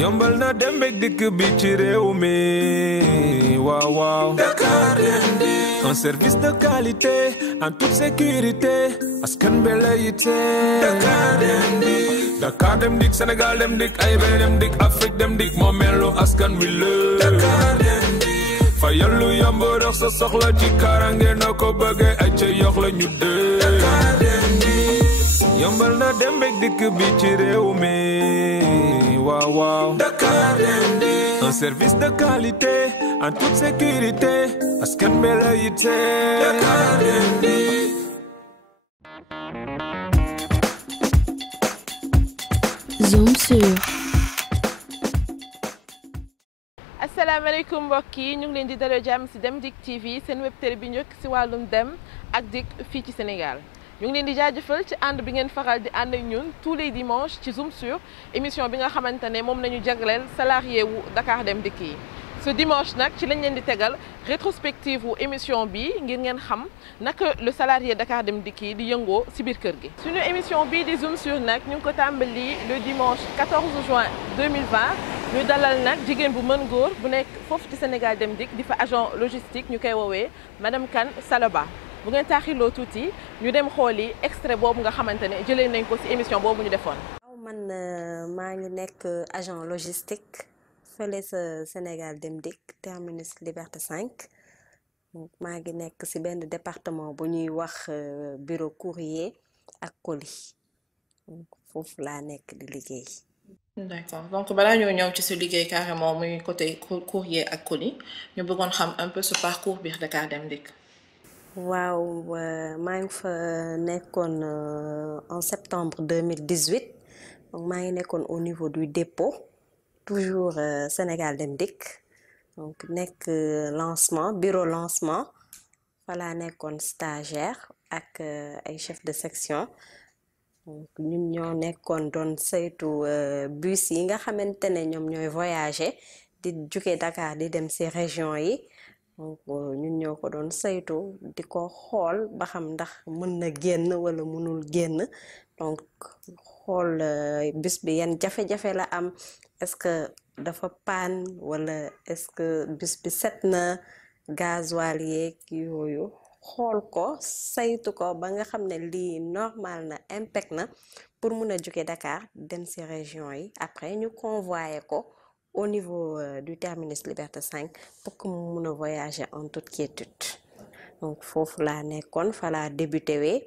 yombal na dem bek dikk bi ci réew mi waaw waaw Dakar Dem Dikk un service de qualité en toute sécurité askan bi la yitte Dakar Dem Dikk Dakar Dem Dikk Sénégal Dem Dikk AIBD Dem Dikk Afrique Dem Dikk moo melu askan wi la Dakar Dem Dikk fa yallu yomb dox sa soxla ci karange na ko bëgge ay ca yox la ñu dee Dakar Dem Dikk yombal na dem bek dikk bi ci réew mi waaw waaw Dakar Dem Dikk un service de qualité en toute sécurité askan bi la yitte Dakar Dem Dikk Zoom sur. asalaamaaleykum mbokk yi ñu ngi leen di dalal jàmm ci Dem Dikk TV seen web télé bi njëkk ci wàllum dem ak dikk fii ci Sénégal ñu ngi leen di jaajëfal ci ànd bi ngeen faral di ànd ak ñun tous les dimanches ci Zoom sur émission bi nga xamante ne moom nañu jagleel salarié wu Dakar Dem Dikk yi ce dimanche nag ci lañ leen di tegal rétrospective wu émission bi ngir ngeen xam naka le salarié Dakar Dem Dikk yi di yëngoo ci biir kër gi. suñu émission bii di Zoom sur nag ñu ngi ko tàmbali le dimanche 14 juin 2020 ñu dalal nag jigéen bu mën góor bu nekk foofu ci Sénégal Dem Dikk di fa agent logistique ñu koy woowee madame Kane Saloba bu ngeen taaxiloo tuuti ñu dem xooli extrait boobu nga xamante ne jëlee nañ ko ci émission boobu ñu defoon. waaw man maa ngi nekk agent logistique fële sa Sénégal Dem Dikk terminus Liberté 5 maa ngi nekk ci benn département bu ñuy wax bureau courrier ak colis foofu laa nekk di liggéey. D'accord donc balaa ñoo ñëw ci sa liggéey carrément muy côté courrier ak colis ñu bëggoon xam un peu ce parcours biir Dakar Dem Dikk. waaw maa ngi fa nekkoon en septembre 2018 donc maa ngi nekkoon au niveau du dépôt toujours Sénégal Dem Dikk donc nekk lancement bureau lancement fa laa nekkoon stagiaire ak ay chef de section donc ñun ñoo nekkoon doon saytu bus yi nga xamante ne ñoom ñooy voyager di jóge Dakar di dem ci région yi donc ñun ñoo ko doon saytu di ko xool ba xam ndax mën na génn wala mënul génn donc xool bus bi yan jafe-jafe la am est-ce que dafa paan wala est-ce que bus bi set na gasoil yeeg yooyu xool ko saytu ko ba nga xam ne lii normal na impact na pour mun a jóge Dakar dem ci région yi après ñu convoyer ko au niveau du terminus Liberté 5 pour que mu mun a voyager en toute quiétude donc foofu laa nekkoon fa laa débuté wee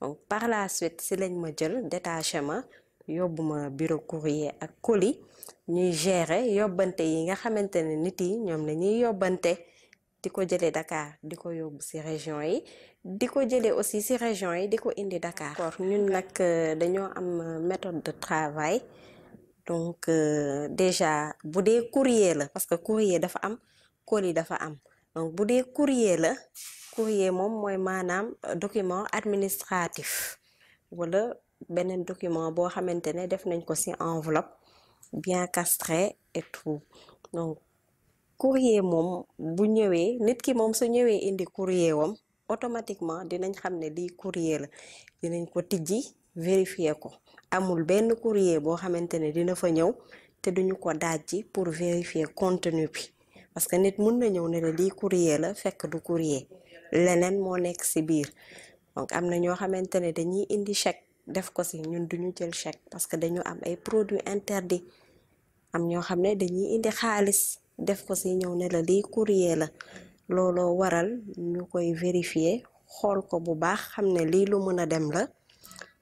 donc par la suite si lañ ma jël détachement yóbbu ma bureau courrier ak colis ñuy gérer yóbbante yi nga xamante ne nit yi ñoom la ñuy yóbbante di ko jëlee Dakar di ko yóbbu ci région yi di ko jëlee aussi ci région yi di ko indi Dakar. ñun nag dañoo am méthode de travail donc déjà bu dee courrier la parce que courrier dafa am colis dafa am donc bu dee courrier la courrier moom mooy maanaam document administratif wala beneen document boo xamante ne def nañ ko ci enveloppe bien castré et tout donc courrier moom bu ñëwee nit ki moom su ñëwee indi courrier wam automatiquement dinañ xam ne lii courrier la dinañ ko tijji vérifier ko amul benn courrier boo xamante ne dina fa ñëw te duñu ko dajji pour vérifier contenu bi parce que nit mun na ñëw ne la lii courrier la fekk du courrier leneen moo nekk ci biir donc am na ñoo xamante ne dañuy indi chèque def ko ci ñun duñu jël chèque parce que dañu am ay produits interdits am ñoo xam ne dañuy indi xaalis def ko ci ñëw ne la lii courrier la looloo waral ñu koy vérifier xool ko bu baax xam ne lii lu mën a dem la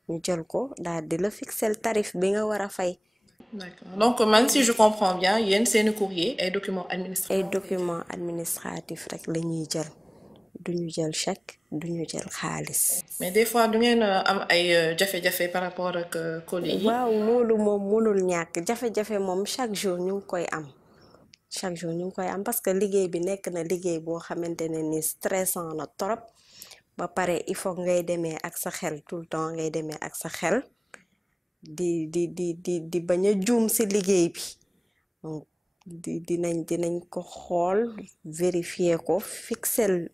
ñu jël ko daal di la fixer tarif bi nga war a fay. D'accord donc man si je comprends bien yéen seeni courrier ay documents administratifs. ay documents administratifs rek la ñuy jël duñu jël chèque duñu jël xaalis. mais des fois du ngeen am ay jafe-jafe par rapport ak colis yi. waaw loolu moom mënul ñàkk jafe-jafe moom chaque jour ñu ngi koy am. chaque jour ñu ngi koy am parce que liggéey bi nekk na liggéey boo xamante ne ni stressant na trop ba pare il faut ngay demee ak sa xel tout le temps ngay demee ak sa xel di bañ a juum ci liggéey bi donc dinañ ko xool vérifier ko fixel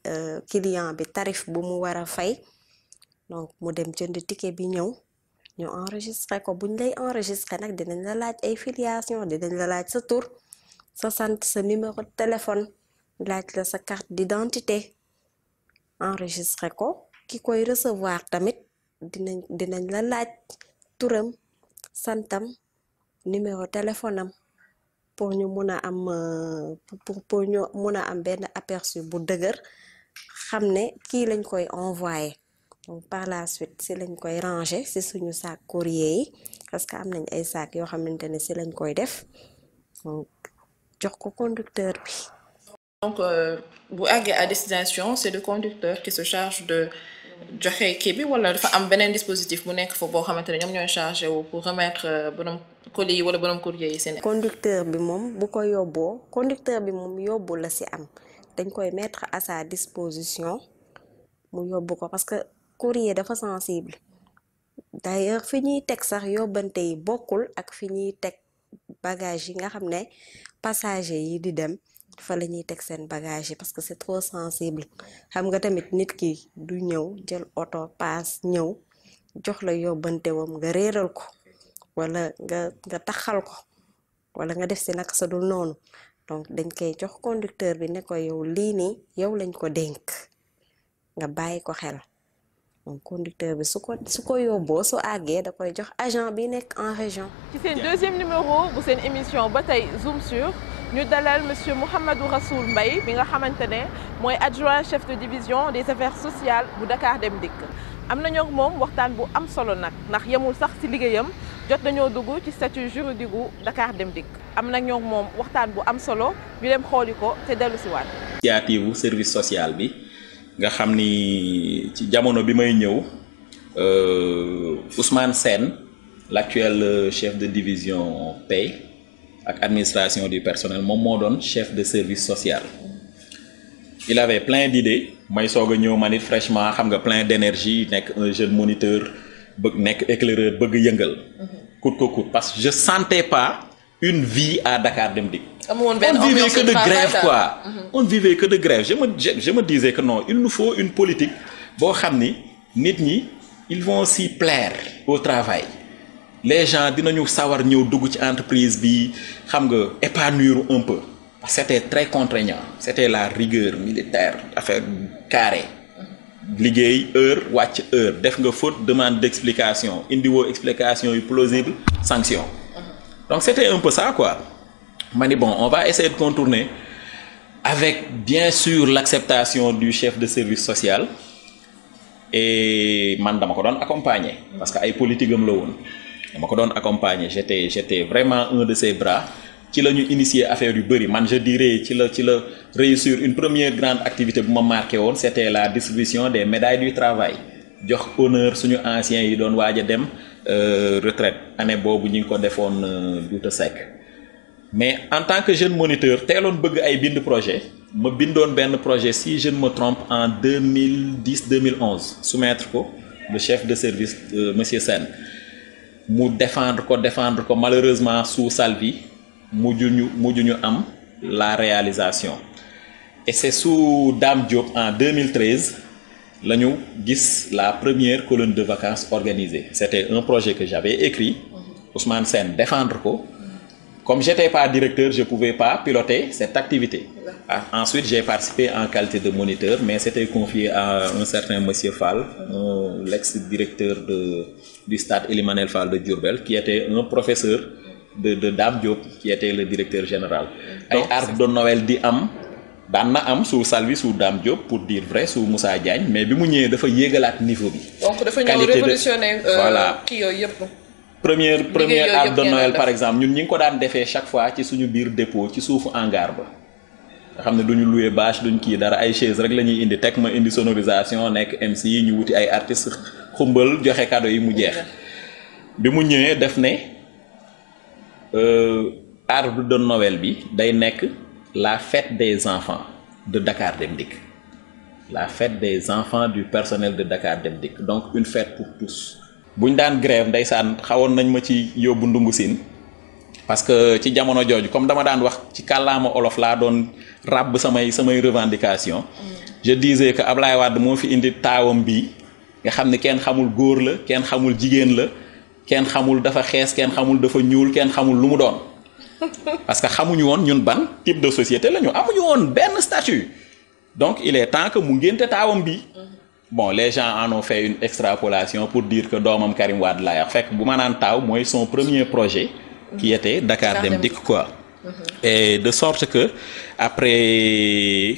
client bi tarif bu mu war a fay donc mu dem jënd ticket bi ñëw ñu enregistré ko buñ lay enregistré nag dinañ la laaj ay filiation dinañ la laaj sa tur sa sant sa numéro de téléphone laaj la sa carte d'identité enregistré ko ki koy recevoir tamit dinañ la laaj turam santam numéro téléphone am pour ñu mun a am pour ñu mun a am benn aperçu bu dëgër xam ne kii lañ koy envoyé donc par la suite si lañ koy ranger si suñu sac courrier yi parce que am nañ ay sac yoo xamante ne si lañ koy def donc jox ko conducteur bi. Donc bu àggee à destination c'est le conducteur qui se charge de joxe kii bi wala dafa am beneen dispositif bu nekk foofu boo xamante ne ñoom ñooy chargé wu pour remettre borom colis yi wala borom courrier yi seen. conducteur bi moom bu ko yóbboo conducteur bi moom yóbbu la si am dañ koy mettre à sa disposition mu yóbbu ko parce que courrier dafa sensible d'ailleurs fi ñuy teg sax yóbbante yi bokkul ak fi ñuy teg bagage yi nga xam ne passager yi di dem fa la ñuy teg seen bagage yi parce que c'est trop sensible xam nga tamit nit ki du ñëw jël oto paas ñëw jox la yóbbante wam nga réeral ko wala nga taxal ko wala nga def si naka sa dul noonu donc dañ koy jox conducteur bi ne ko yow lii nii yow lañ ko dénk nga bàyyi ko xel donc conducteur bi su ko yóbboo su àggee da koy jox agent bi nekk en région. ci seen deuxième numéro bu seen émission ba tey Zoom sur ñu dalal monsieur Mouhamadou Rassoul Mbaye bi nga xamante ne mooy adjoint chef de division des affaires sociales bu Dakar Dem Dikk. am nañoo ak moom waxtaan bu am solo nag ndax yemul sax ci liggéeyam jot nañoo dugg ci statut juridique gu Dakar Dem Dikk am nañoo ak moom waxtaan bu am solo ñu dem xooli ko te dellu si waat. initiative service social bi nga xam ni ci jamono bi may ñëw Ousmane Sène l'actuel chef de division paie ak administration du personnel moom moo doon chef de service social. Il avait plein d'idées may soog a ñëw man it fraîchement xam nga plein d'énergie nekk un jeune moniteur bëgg nekk éclaireur bëgg yëngal. coûte que coûte parce que je sentais pas une vie à Dakar Dem Dikk. On vivait que de grève quoi. On vivait que de grève je me disais que non il nous faut une politique boo xam ni nit ñi ils vont s'y plaire au travail. Les gens dinañu sawar ñëw dugg ci entreprise bi xam nga épanouir un peu. C'était très contraignant c'était la rigueur militaire affaire carré liggéey heure wàcc heure def nga faute demande d'explication indi woo explication yu plausible sanction donc c'était un peu ça quoi ma ni bon on va essayer de contourner avec bien sûr l'acceptation du chef de service social et man dama ko doon accompagner parce que ay politique am la woon dama ko doon accompagner j'étais vraiment un de ses bras ci la ñu initier affaire yu bëri man je dirais ci la réussir une première grande activité bu ma marqué woon c'était la distribution des médailles du travail jox honneur suñu anciens yi doon waaj a dem retraite année boobu ñu ngi ko defoon Douta Seck mais en tant que jeune moniteur teeloon bëgg ay bind projet ma bindoon benn projet si je ne me trompe en 2010-2011 soumettre ko le chef de service monsieur Sène mu défendre ko malheureusement sous Salvi mujj ñu am la réalisation et c'est sous Dame Diop en 2013 la ñu gis la première colonie de vacances organisée c'était un projet que j'avais écrit Ousmane Sène défendre ko comme j'étais pas directeur je pouvais pas piloter cette activité ensuite j'ai participé en qualité de moniteur mais c'était confié à un certain monsieur Fall l'ex-directeur du stade Elimanel Fall de Diourbel qui était un professeur de Dame Diop qui était le directeur général ay arbre de Noël di am daan na am sous Salvi sous Dame Diop pour dire vrai sous Moussa Diagne mais bi mu ñëwee dafa yéegalaat niveau bi donc dafa ñëw révolutionner voilà kii yooyu yëpp première arbre de Noël par exemple ñun ñi ngi ko daan defee chaque fois ci suñu biir dépôt ci suufu hangar ba nga xam ne duñu louer bâche duñ kii dara ay chaise rek la ñuy indi teg ma indi sonorisation nekk MC ñu wuti ay artistes xumbal joxe cadeau yi mu jeex bi mu ñëwee def ne arbre de Noël bi day nekk la fête des enfants de Dakar Dem Dikk la fête des enfants du personnel de Dakar Dem Dikk donc une fête pour tous buñ daan grève ndeysaan xawoon nañ ma ci yóbbu ndungu siin parce que ci jamono jooju comme dama daan wax ci kàllaama olof laa doon ràbb samay revendication je disais que Ablaye Wade moo fi indi taawam bii nga xam ne kenn xamul góor la kenn xamul jigéen la kenn xamul dafa xees kenn xamul dafa ñuul kenn xamul lu mu doon parce que xamuñu woon ñun ban type de société la ñu amuñu woon benn statut donc il est temps que mu ngénte taawam bi bon les gens en ont fait une extrapolation pour dire que doomam Karim Wade laa wax fekk bu ma naan taaw mooy son premier projet qui était Dakar Dem Dikk quoi et de sorte que après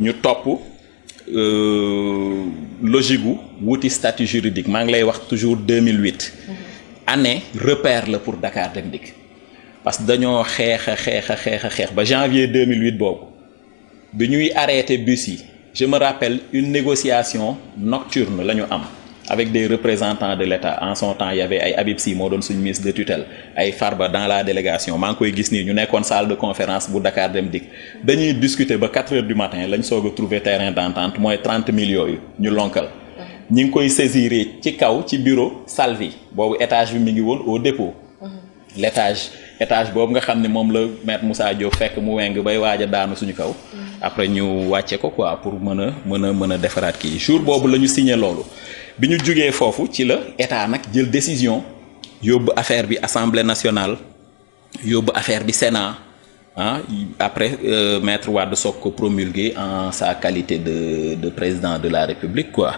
ñu topp logique gu wuti statut juridique maa ngi lay wax toujours 2008 année repère la pour Dakar Dem Dikk parce que dañoo xeex ba janvier 2008 boobu bi ñuy arrêté bus yi je me rappelle une négociation nocturne la ñu am avec des représentants de l'État en son temps il y avait ay Habib Sy moo doon suñu ministre de tutelle ay Farba dans la délégation maa ngi koy gis nii ñu nekkoon salle de conférence bu Dakar Dem Dikk dañuy discuter ba 4 heures du matin lañ soog a trouver terrain d'entente mooy 30 000 yooyu ñu lonkal ñi ngi koy saisir ci kaw ci bureau Salvi boobu étage bi mi ngi woon au dépôt étage boobu nga xam ne moom la maître Moussa Diop fekk mu weng bay waaj a daanu suñu kaw après ñu wàcce ko quoi pour mën a defaraat kii jour boobu la ñu signé loolu bi ñu jugee foofu ci la état nag jël décision yóbbu affaire bi assemblée nationale yóbbu affaire bi Sénat après maître Wade soog ko promulgué en sa qualité de président de la République quoi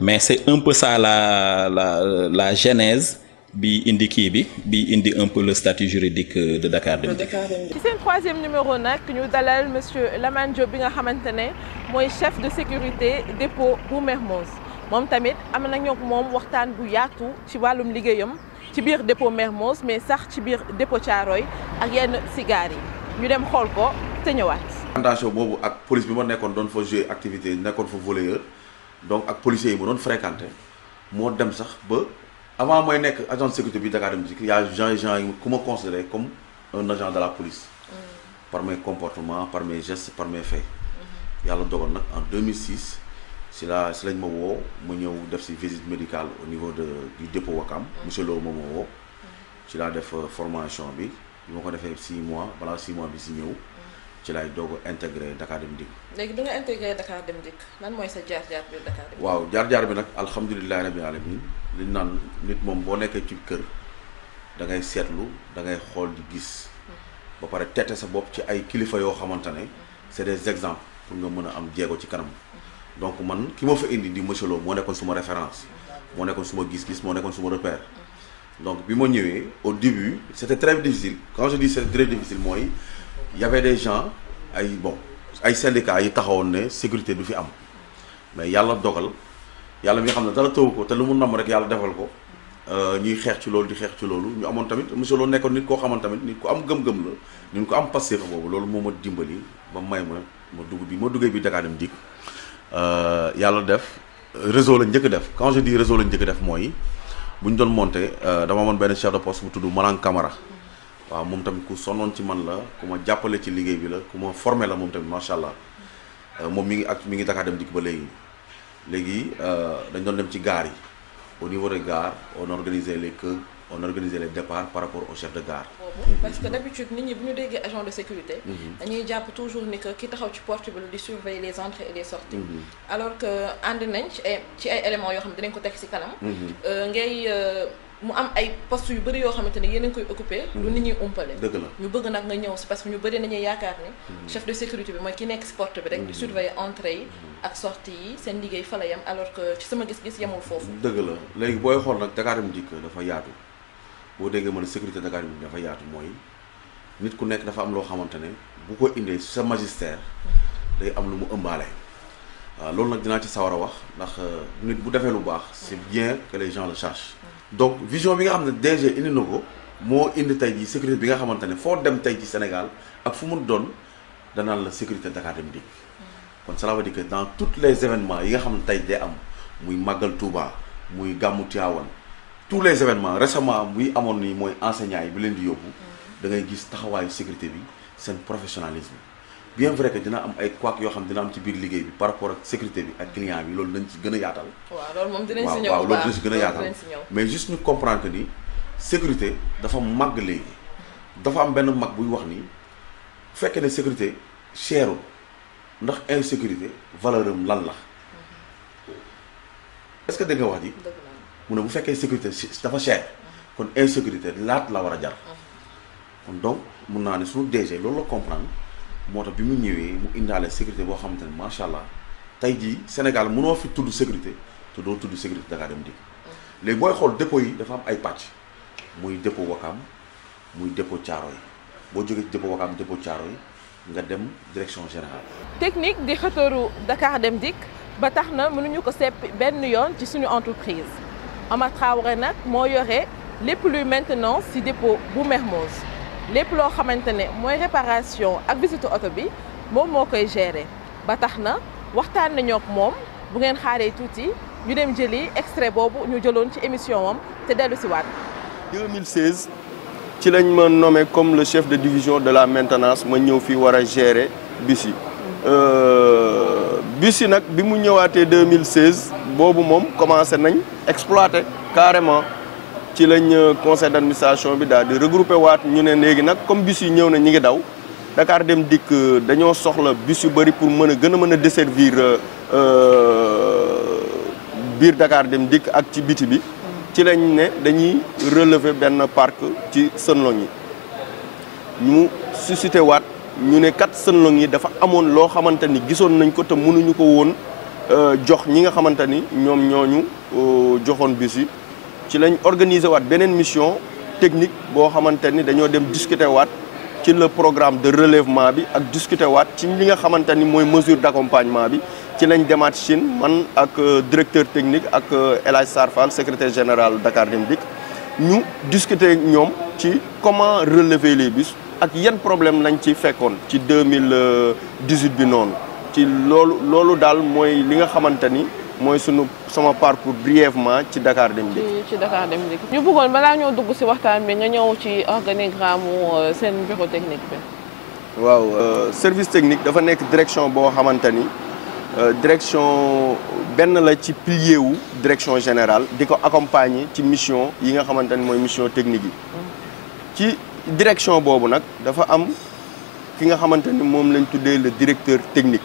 mais c'est un peu ça la genèse bi indi kii bi indi un peu le statut juridique de Dakar Dem Dikk. ci seen troisième numéro nag ñu dalal monsieur Lamane Diop bi nga xamante ne mooy chef de sécurité dépôt bu Mermoz moom tamit am nañu ak moom waxtaan bu yaatu ci wàllum liggéeyam ci biir dépôt Mermoz mais sax ci biir dépôt Thiaroye ak yenn cigare yi ñu dem xool ko te ñëwaat. présentation boobu ak police bi ma nekkoon doon fa jouer activité nekkoon fa volleyeur donc ak policiers yi ma doon fréquenté moo dem sax ba. avant mooy nekk agent de sécurité bi Dakar Dem Dikk y a gens yi ku ma considéré comme un agent de la police par mes comportements par mes gestes par mes faits yàlla dogal nag en 2006 si lañ ma woo ma ñëw def si visite médicale au niveau du dépôt Wakam monsieur Lo moom ma woo ci laa def formation bi ma ko defee 6 mois balaa 6 mois bi si ñëw ci laay doog a intégré Dakar Dem Dikk. léegi da nga intégré Dakar Dem Dikk lan mooy sa jaar-jaar bi Dakar Dem Dikk. waaw jaar-jaar bi nag alhamdulilah rabbil alamin li naan nit moom boo nekkee ci kër da ngay seetlu da ngay xool di gis ba pare tette sa bopp ci ay kilifa yoo xamante ne c'est des exemples pour nga mën a am jéego ci kanam donc man ki ma fa indi di monsieur Lo moo nekkoon suma référence moo nekkoon suma gis-gis moo nekkoon suma repère donc bi ma ñëwee au début c'était très difficile quand je dis c'est très difficile mooy y avait des gens ay syndicats yi taxawoon ne sécurité du fi am mais yàlla dogal yàlla mi nga xam ne dara taw ko te lu mu namm rek yàlla defal ko ñuy xeex ci loolu di xeex ci loolu ñu amoon tamit monsieur Lo nekkoon nit koo xamoon tamit nit ku am gëm-gëm la nit ko am passé boobu loolu moo ma dimbali ba may ma duggee bi Dakar Dem Dikk yàlla def réseau la njëkk def quand je dis réseau la njëkk def mooy bu ñu doon monté dama amoon benn chef de poste bu tudd Malang Camara waaw moom tamit ku sonnoon ci man la ku ma jàppale ci liggéey bi la ku ma formé la moom tamit macha allah moom mi ngi Dakar Dem Dikk ba léegi dañ doon dem ci gares yi au niveau des gares on organisait les queues on organisait les départs par rapport au chef de gare. parce que d'habitude nit ñi bu ñu déggee agent de sécurité. dañuy jàpp toujours ni que ki taxaw ci porte bi di surveiller les entrées et les sorties. alors que ànd nañ ci ay éléments yoo xam ne dinañ ko teg ci kanam. ngay mu am ay postes yu bëri yoo xamante ne yéen a ngi koy occupé. lu nit ñi umpale. dëgg la ñu bëgg nag nga ñëw si parce que ñu bëri nañuy yaakaar ni. chef de sécurité bi mooy ki nekk si porte bi rek. di surveiller entrée yi ak sortie yi seen liggéey fa la yem alors que ci sama gis-gis yemul foofu. dëgg la léegi booy xool nag Dakar Dem Dikk dafa yaatu boo déggee mën a sécurité Dakar Dem Dikk dafa yaatu mooy nit ku nekk dafa am loo xamante ne bu ko indee sa magistère day am lu mu ëmbaale. waaw loolu nag dinaa ci sawar a wax ndax nit bu defee lu baax c'est bien que les gens le sachent. donc vision bi nga xam ne DG indi na ko moo indi tey jii sécurité bi nga xamante ne foo dem tey ci Sénégal ak fu mu doon danaan la sécurité Dakar Dem Dikk kon cela veut dire que dans tous les événements yi nga xam ne tey day am muy Màggal Touba muy Gàmmu Tivaouane tous les événements récemment muy amoon ni mooy enseignants yi bi leen di yóbbu da ngay gis taxawaayu sécurité bi seen professionnalisme bien vrai que dina am ay couac yoo xam dina am ci biir liggéey bi par rapport ak sécurité bi ak client bi loolu dañ ci gën a yaatal. waaw loolu moom dinañ si ñëw waaw loolu dinañ si gën a yaatal mais juste ñu comprendre que ni sécurité dafa màgg léegi dafa am benn mag buy wax ni bu fekkee ne sécurité cherul ndax insécurité valeur am lan la est-ce que dégg nga wax ji mu ne bu fekkee sécurité dafa cher kon insécurité laat la war a jar kon donc mun naa ne suñu DG loolu la comprendre moo tax bi mu ñëwee mu indaale sécurité boo xamante ne macha allah tey jii Sénégal mënoo fi tudd sécurité te doo tudd sécurité Dakar Dem Dikk léegi booy xool dépôt yi dafa am ay pàcc muy dépôt Wakam muy dépôt Thiaroye boo jógee ci dépôt Wakam dépôt Thiaroye nga dem direction générale. technique di xëtëru Dakar Dem Dikk ba tax na mënuñu ko sepp benn yoon ci suñu entreprise Omar Traoré nag moo yore lépp luy maintenance ci dépôt bu Mermoz lépp loo xamante ne mooy réparation ak visite oto bi moom moo koy gérer ba tax na waxtaan nañoo ak moom bu ngeen xaaree tuuti ñu dem jëli extrait boobu ñu jëloon ci émission am te dellu si waat. 2016 ci lañ ma nommé comme le chef de division de la maintenance ma ñëw fii war a gérer bus yi. bus yi nag bi mu ñëwaatee 2016 boobu moom commencé nañ exploiter carrément ci lañ conseil d'administration bi daal di regrouper waat ñu ne léegi nag comme bus yi ñëw na ñi ngi daw Dakar Dem Dikk dañoo soxla bus yu bëri pour mën a gën a mën a desservir biir Dakar Dem Dikk ak ci biti bi ci lañ ne dañuy relever benn parc ci Senelong yi ñu suscité waat ñu ne kat Senelong yi dafa amoon loo xamante ni gisoon nañ ko te mënuñu ko woon jox ñi nga xamante ni ñoom ñooñu joxoon bus yi ci lañ organiser waat beneen mission technique boo xamante ni dañoo dem discuter waat ci le programme de relèvement bi ak discuter waat ci li nga xamante ni mooy mesure d'accompagnement bi ci lañ demaat Chine man ak directeur technique ak El Hadj Sarr Fall secrétaire général Dakar Dem Dikk ñu discuter ñoom ci comment relever les bus ak yan problème lañ ci fekkoon ci 2018 bi noonu ci loolu daal mooy li nga xamante ni mooy sama parcours brièvement ci Dakar Dem Dikk. ci Dakar Dem Dikk ñu bëggoon balaa ñoo dugg ci waxtaan bi nga ñëw ci organigramme seen bureau technique bi. waaw service technique dafa nekk direction boo xamante ni direction benn la ci pilier wu direction générale di ko accompagner ci mission yi nga xamante ni mooy mission technique yi. ci direction boobu nag dafa am ki nga xamante ni moom lañ tuddee le directeur technique.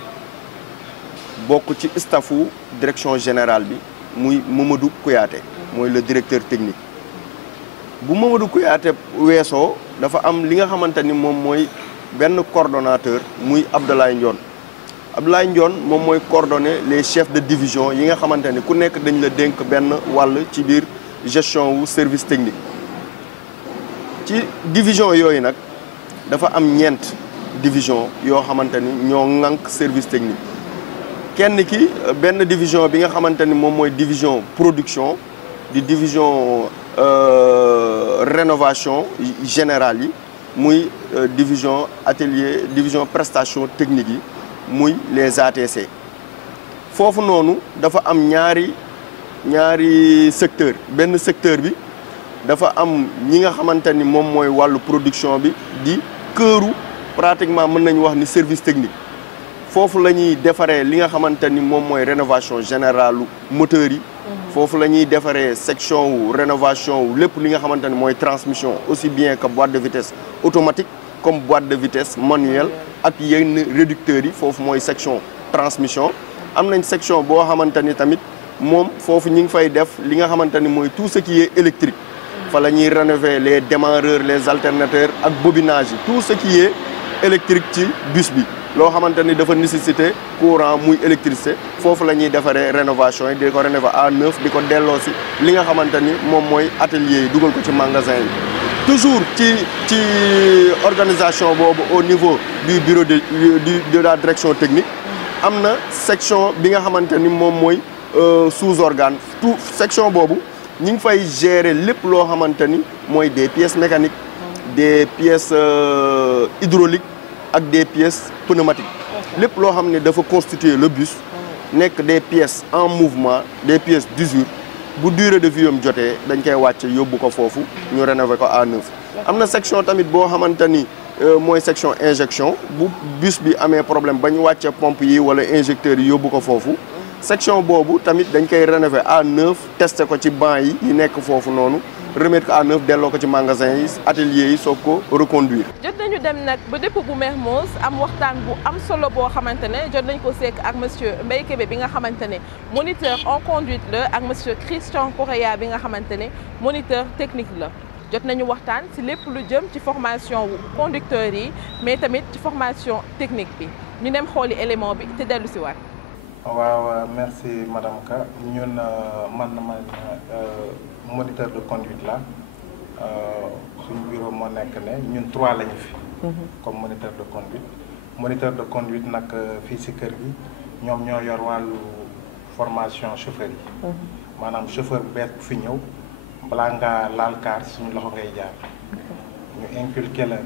bokk ci staffu direction générale bi muy Mamadou Kouyaté mooy le directeur technique bu Mamadou Kouyaté weesoo dafa am li nga xamante ni moom mooy benn coordonnateur muy Abdoulaye Ndione moom mooy coordonner les chefs de division yi nga xamante ni ku nekk dañ la dénk benn wàll ci biir gestion wu service technique ci division yooyu nag dafa am ñeent division yoo xamante ni ñoo ŋànk service technique kenn ki benn division bi nga xamante ni moom mooy division production di division rénovation générale yi muy division atelier division prestation technique yi muy les ATC foofu noonu dafa am ñaari secteur benn secteur bi dafa am ñi nga xamante ni moom mooy wàllu production bi di këru pratiquement mën nañu wax ni service technique foofu la ñuy defaree li nga xamante ni moom mooy rénovation générale moteur yi foofu la ñuy defaree section wu rénovation wu lépp li nga xamante ni mooy transmission aussi bien que boîte de vitesse automatique comme boîte de vitesse manuelle ak yenn réducteurs yi foofu mooy section transmission am nañ section boo xamante ni tamit moom foofu ñi ngi fay def li nga xamante ni mooy tout ce qui est électrique fa la ñuy rénover les démarreurs les alternateurs ak bobinage yi tout ce qui est électrique ci bus bi loo xamante ni dafa nécessité courant muy électricité foofu la ñuy defaree rénovation yi di ko rénover à neuf di ko delloo si li nga xamante ni moom mooy atelier yi dugal ko ci magasin yi toujours ci organisation boobu au niveau du bureau de la direction technique am na section bi nga xamante ni moom mooy sous-organe tout section boobu ñi ngi fay gérer lépp loo xamante ni mooy des pièces mécaniques des pièces hydrauliques ak des pièces pneumatiques lépp loo xam ne dafa constituer le bus nekk des pièces en mouvement des pièces d'usure bu durée de vie am jotee dañ koy wàcce yóbbu ko foofu ñu rénover ko à neuf am na section tamit boo xamante ni mooy section injection bu bus bi amee problème ba ñu wàcce pompe yi wala injecteurs yi yóbbu ko foofu section boobu tamit dañ koy rénover à neuf testé ko ci banc yi nekk foofu noonu remettre ko à neuf delloo ko ci magasin yi atelier yi soog ko reconduire. jot nañu nañu dem nag ba dépôt bu Mermoz am waxtaan bu am solo boo xamante ne jot nañ ko sekk ak monsieur Mbaye Kébé bi nga xamante ne moniteur en conduite la ak monsieur Christian Correa bi nga xamante ne moniteur technique la. jot nañu waxtaan ci lépp lu jëm ci formation wu conducteurs yi mais tamit ci formation technique bi ñu dem xooli élément bi te dellu si waat. waaw merci madame Ka ñun man moniteur de conduite la suñu bureau moo nekk ne ñun 3 lañu fi. comme moniteur de conduite. moniteur de conduite nag fii ci kër gi ñoom ñoo yor wàllu formation chauffeur yi. maanaam chauffeur bu bees bu fi ñëw. balaa ngaa laal kaar suñu loxo ngay jaar ñu inculquer la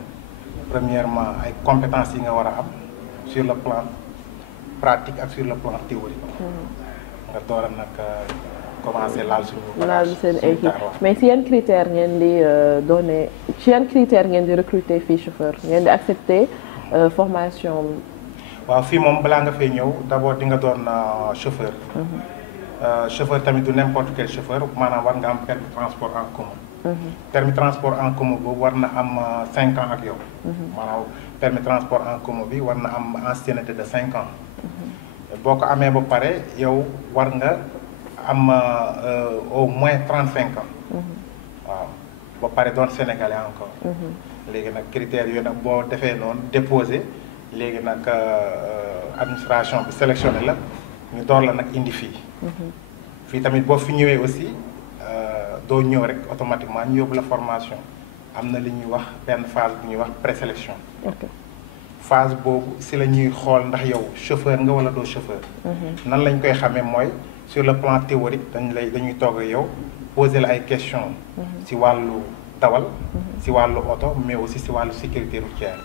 premièrement ay compétences yi nga war a am sur le plan pratique ak sur le plan théorique nga door a nag commencer laal suñu seen équipe mais si yan critères ngeen di donner ci yan critères ngeen di recruter fii chauffeur ngeen di accepter formation waaw fii moom balaa nga fay ñëw d'abord di nga doon chauffeur chauffeur tamit du n'importe quel chauffeur maanaam war nga am permis transport en commun. permis transport en commun boobu war na am 5 ans ak yow. maanaam permis transport en commun bi war na am ancienneté de 5 ans. boo ko amee ba pare yow war nga am au moins 35 ans. waaw ba pare doon sénégalais encore. léegi nag critères yooyu nag boo defee noonu déposé léegi nag administration bi sélectionné la ñu door la nag indi fii. fii tamit boo fi ñëwee aussi doo ñëw rek automatiquement ñu yóbbu la formation am na li ñuy wax benn phase bu ñuy wax présélection. phase boobu si la ñuy xool ndax yow chauffeur nga wala doo chauffeur. nan lañ koy xamee mooy sur le plan théorique dañuy toog ak yow poser la ay questions. si wàllu dawal. si wàllu oto mais aussi si wàllu sécurité routière.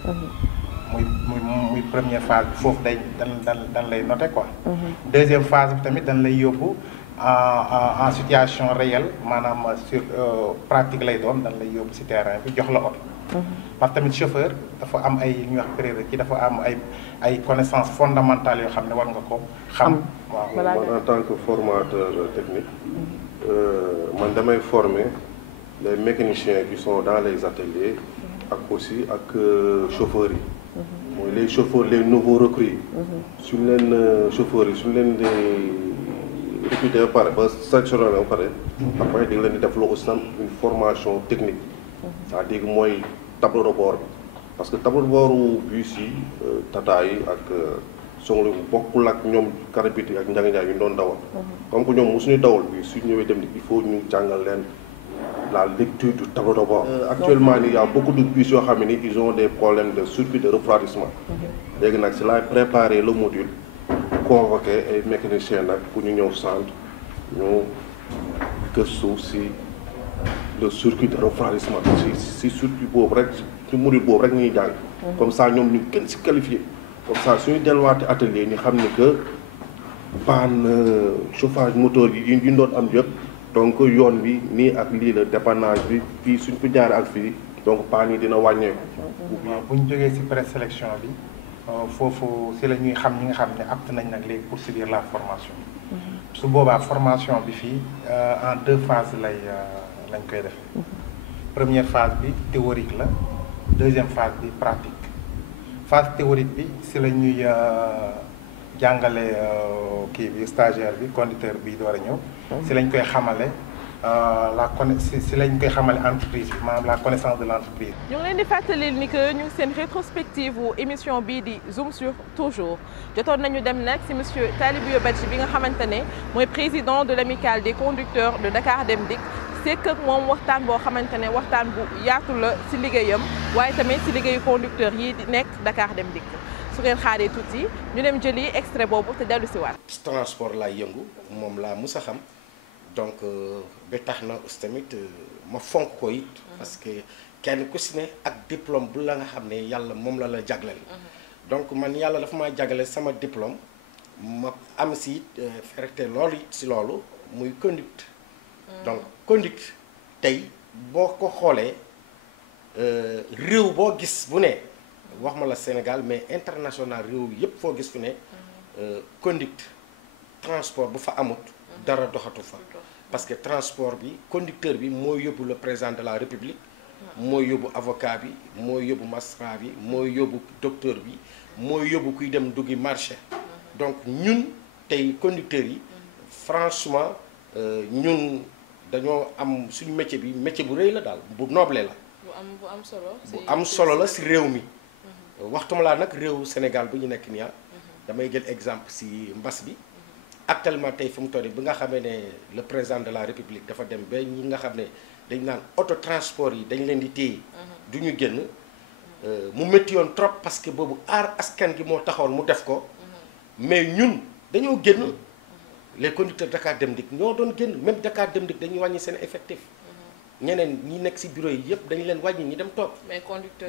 muy première phase bi foofu dan lay noter quoi. deuxième phase bi tamit dañ lay yóbbu en situation réelle maanaam sur pratique lay doon dañ lay yóbbu ci terrain bi jox la oto. parce que tamit chauffeur dafa am ay ñuy wax prérequis dafa am ay connaissances fondamentales yoo xam ne war nga ko xam. waaw man en tant que formateur technique man damay former les mécaniciens qui sont dans les ateliers ak aussi ak chauffeurs yi. mooy les chauffeurs les nouveaux recrues. suñ leen chauffeurs yi suñ leen di recruter ba pare ba sélectionné ba pare. après di leen di def loo aussi une formation technique. c'est-à-dire mooy tableau de bord bi parce que tableau de bord bus yi tata yi ak songlu bokkul ak ñoom karabit yi ak njàng-njàng yu ñu doon dawal. comme que ñoom mosuñu dawal bi su ñëwee dem il faut ñu jàngal leen. la lecture du tableau de bord. Actuellement, il y a beaucoup de bus ils ont des problèmes de circuit de refroidissement. léegi nag si laay préparer le module convoquer ay mécaniciens nag pour ñu ñëw centre ñu gëstu si le circuit de refroidissement si circuit boobu rek si module boobu rek ñuy jàng. comme ça ñoom ñu gën si qualifié. comme ça suñu delluwaatee atelier ñu xam ni que panne chauffage moteur yi ñu doon am yëpp. donc yoon bi nii ak lii la dépannage bi fii suñ fi jaaree ak fii donc panne yi dina wàññeeku. waaw bu ñu jógee ci présélection bi foofu ci la ñuy xam ñi nga xam ne apte nañ nag léegi pour subir la formation. su boobaa formation bi fii en 2 phases lañ koy defee. première phase bi théorique la deuxième phase bi pratique phase théorique bi ci la ñuy jàngale kii bi stagiaire bi conducteur bi door a ñëw. si lañ koy xamale si lañ koy xamale entreprise bi maanaam la connaissance de l'entreprise. ñu ngi leen di fàttali ni que ñu ngi seen rétrospective wu émission bii di Zoom sur toujours jotoon nañu dem nag si monsieur Talibou Badji bi nga xamante ne mooy président de l'amicale des conducteurs de Dakar Dem Dikk sekk ak moom waxtaan boo xamante ne waxtaan bu yaatu la si liggéeyam waaye tamit si liggéeyu conducteur yi di nekk Dakar Dem Dikk. su ngeen xaaree tuuti ñu dem jëli extrait boobu te dellu si waat. transport laay yëngu moom laa mus a xam donc ba tax na aussi tamit ma fonk ko it. parce que kenn ku si ne ak diplôme bu la nga xam ne yàlla moom la jagleel. donc man yàlla dafa maa jagleel sama diplôme ma am si it fierté loolu it si loolu muy conduite. donc conduite tey boo ko xoolee réew boo gis bu ne. wax ma la Sénégal mais international réew yëpp foo gis fu ne conduite transport bu fa amut dara doxatu fa parce que transport bi conducteur bi mooy yóbbu le président de la République mooy yóbbu avocat bi mooy yóbbu magistrat bi mooy yóbbu docteur bi mooy yóbbu kuy dem duggi marché donc ñun tey conducteurs yi franchement ñun dañoo am suñu métier bi métier bu rëy la daal bu noble la bu am solo bu am solo la si réew mi waxtuma laa nag réew Sénégal bu ñu nekk nii damay jël exemple si mbas bi actuellement tey fu mu toll bi nga xamee ne le président de la république dafa dem ba ñi nga xam ne dañ naan autotransport yi dañ leen di téye du ñu génn mu métti yoon trop parce que boobu aar askan gi moo taxoon mu def ko mais ñun dañoo génn les conducteurs Dakar Dem Dikk ñoo doon génn même Dakar Dem Dikk dañuy wàññi seen effectif ñeneen ñi nekk ci bureau yi yëpp dañu leen wàññi ñi dem toog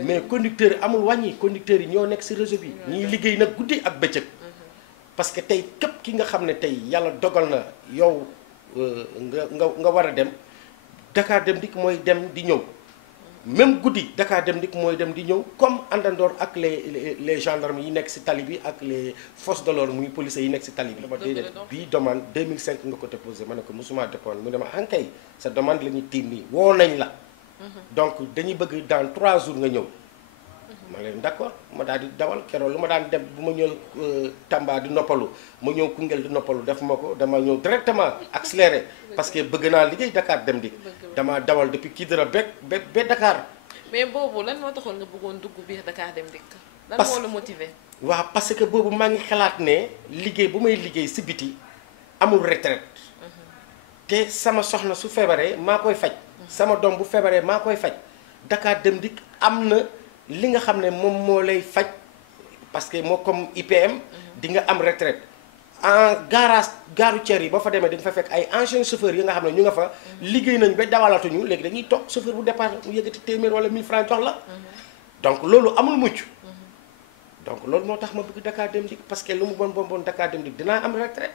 mais conducteurs yi amul wàññi conducteurs yi ñoo nekk ci réseau bi ñuy liggéey nag guddi ak bëccëg parce que tey képp ki nga xam ne tey yàlla dogal na yow nga war a dem Dakar Dem Dikk mooy dem di ñëw même guddi Dakar Dem Dikk mooy dem di ñëw comme àndandoor ak les gendarmes yi nekk ci tali bi ak les forces de l'ordre muy policiers yi nekk ci tali bi. dama déedéet bii demande 2005 nga ko déposé ma ne ko mosuma déposé mu ne ma ankay sa demande la ñuy tiim nii woo nañ la. donc dañuy bëgg dans 3 jours nga ñëw. ma leen d'accord ma daal di dawal keroog lu ma daan dem bu ma ñëw Tamba di noppalu ma ñëw Koungheul di noppalu def ma ko dama ñëw directement accéléré parce que bëgg naa liggéey Dakar Dem Dikk dama dawal depuis Kidira ba Dakar. mais boobu lan moo taxoon nga bëggoon dugg biir Dakar Dem Dikk. lan moo la motiver. waaw parce que boobu maa ngi xalaat ne liggéey bu may liggéey si biti amul retraite te sama soxna su feebaree maa koy faj. sama doom bu feebaree maa koy faj Dakar Dem Dikk am na. li nga xam ne moom moo lay faj parce que moo comme IPM di nga am retraite en garage gaaru ceer yi ba fa demee dañ fa fekk ay anciens chauffeurs yi nga xam ne ñu nga fa liggéey nañ ba dawalatuñu léegi dañuy toog chauffeur bu départ mu yëkkati téeméer wala 1000 francs jox la donc loolu amul mucc donc loolu moo tax ma bëgg Dakar Dem Dikk parce que lu mu bon Dakar Dem Dikk dinaa am retraite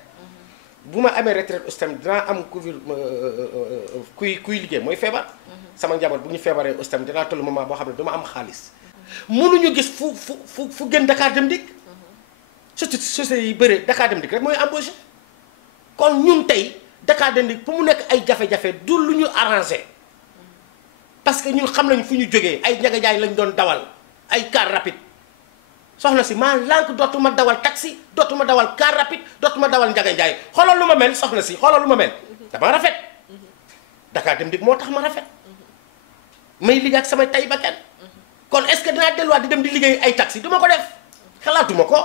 bu ma amee retraite aussi tamit dinaa am kuy liggéey mooy feebar sama njaboot bu ñu feebaree aussi tamit dinaa toll moment boo xam ne duma am xaalis mënuñu gis fu gën Dakar Dem Dikk surtout société yi bëre Dakar Dem Dikk rek mooy embauché kon ñun tey Dakar Dem Dikk pour mu nekk ay jafe-jafe du lu ñu arrangé parce que ñun xam nañu fu ñu jógee ay njagajaay lañ doon dawal ay car rapide soxna si maa lànk dootuma dawal taxi dootuma dawal car rapide dootuma dawal njagajaay xoolal lu ma mel soxna si xoolal lu ma mel dama rafet Dakar Dem Dikk moo tax ma rafet may liggéey ak samay tay bakkan kon est-ce que dinaa delluwaat di dem di liggéey ay taxi duma ko def xalaatuma ko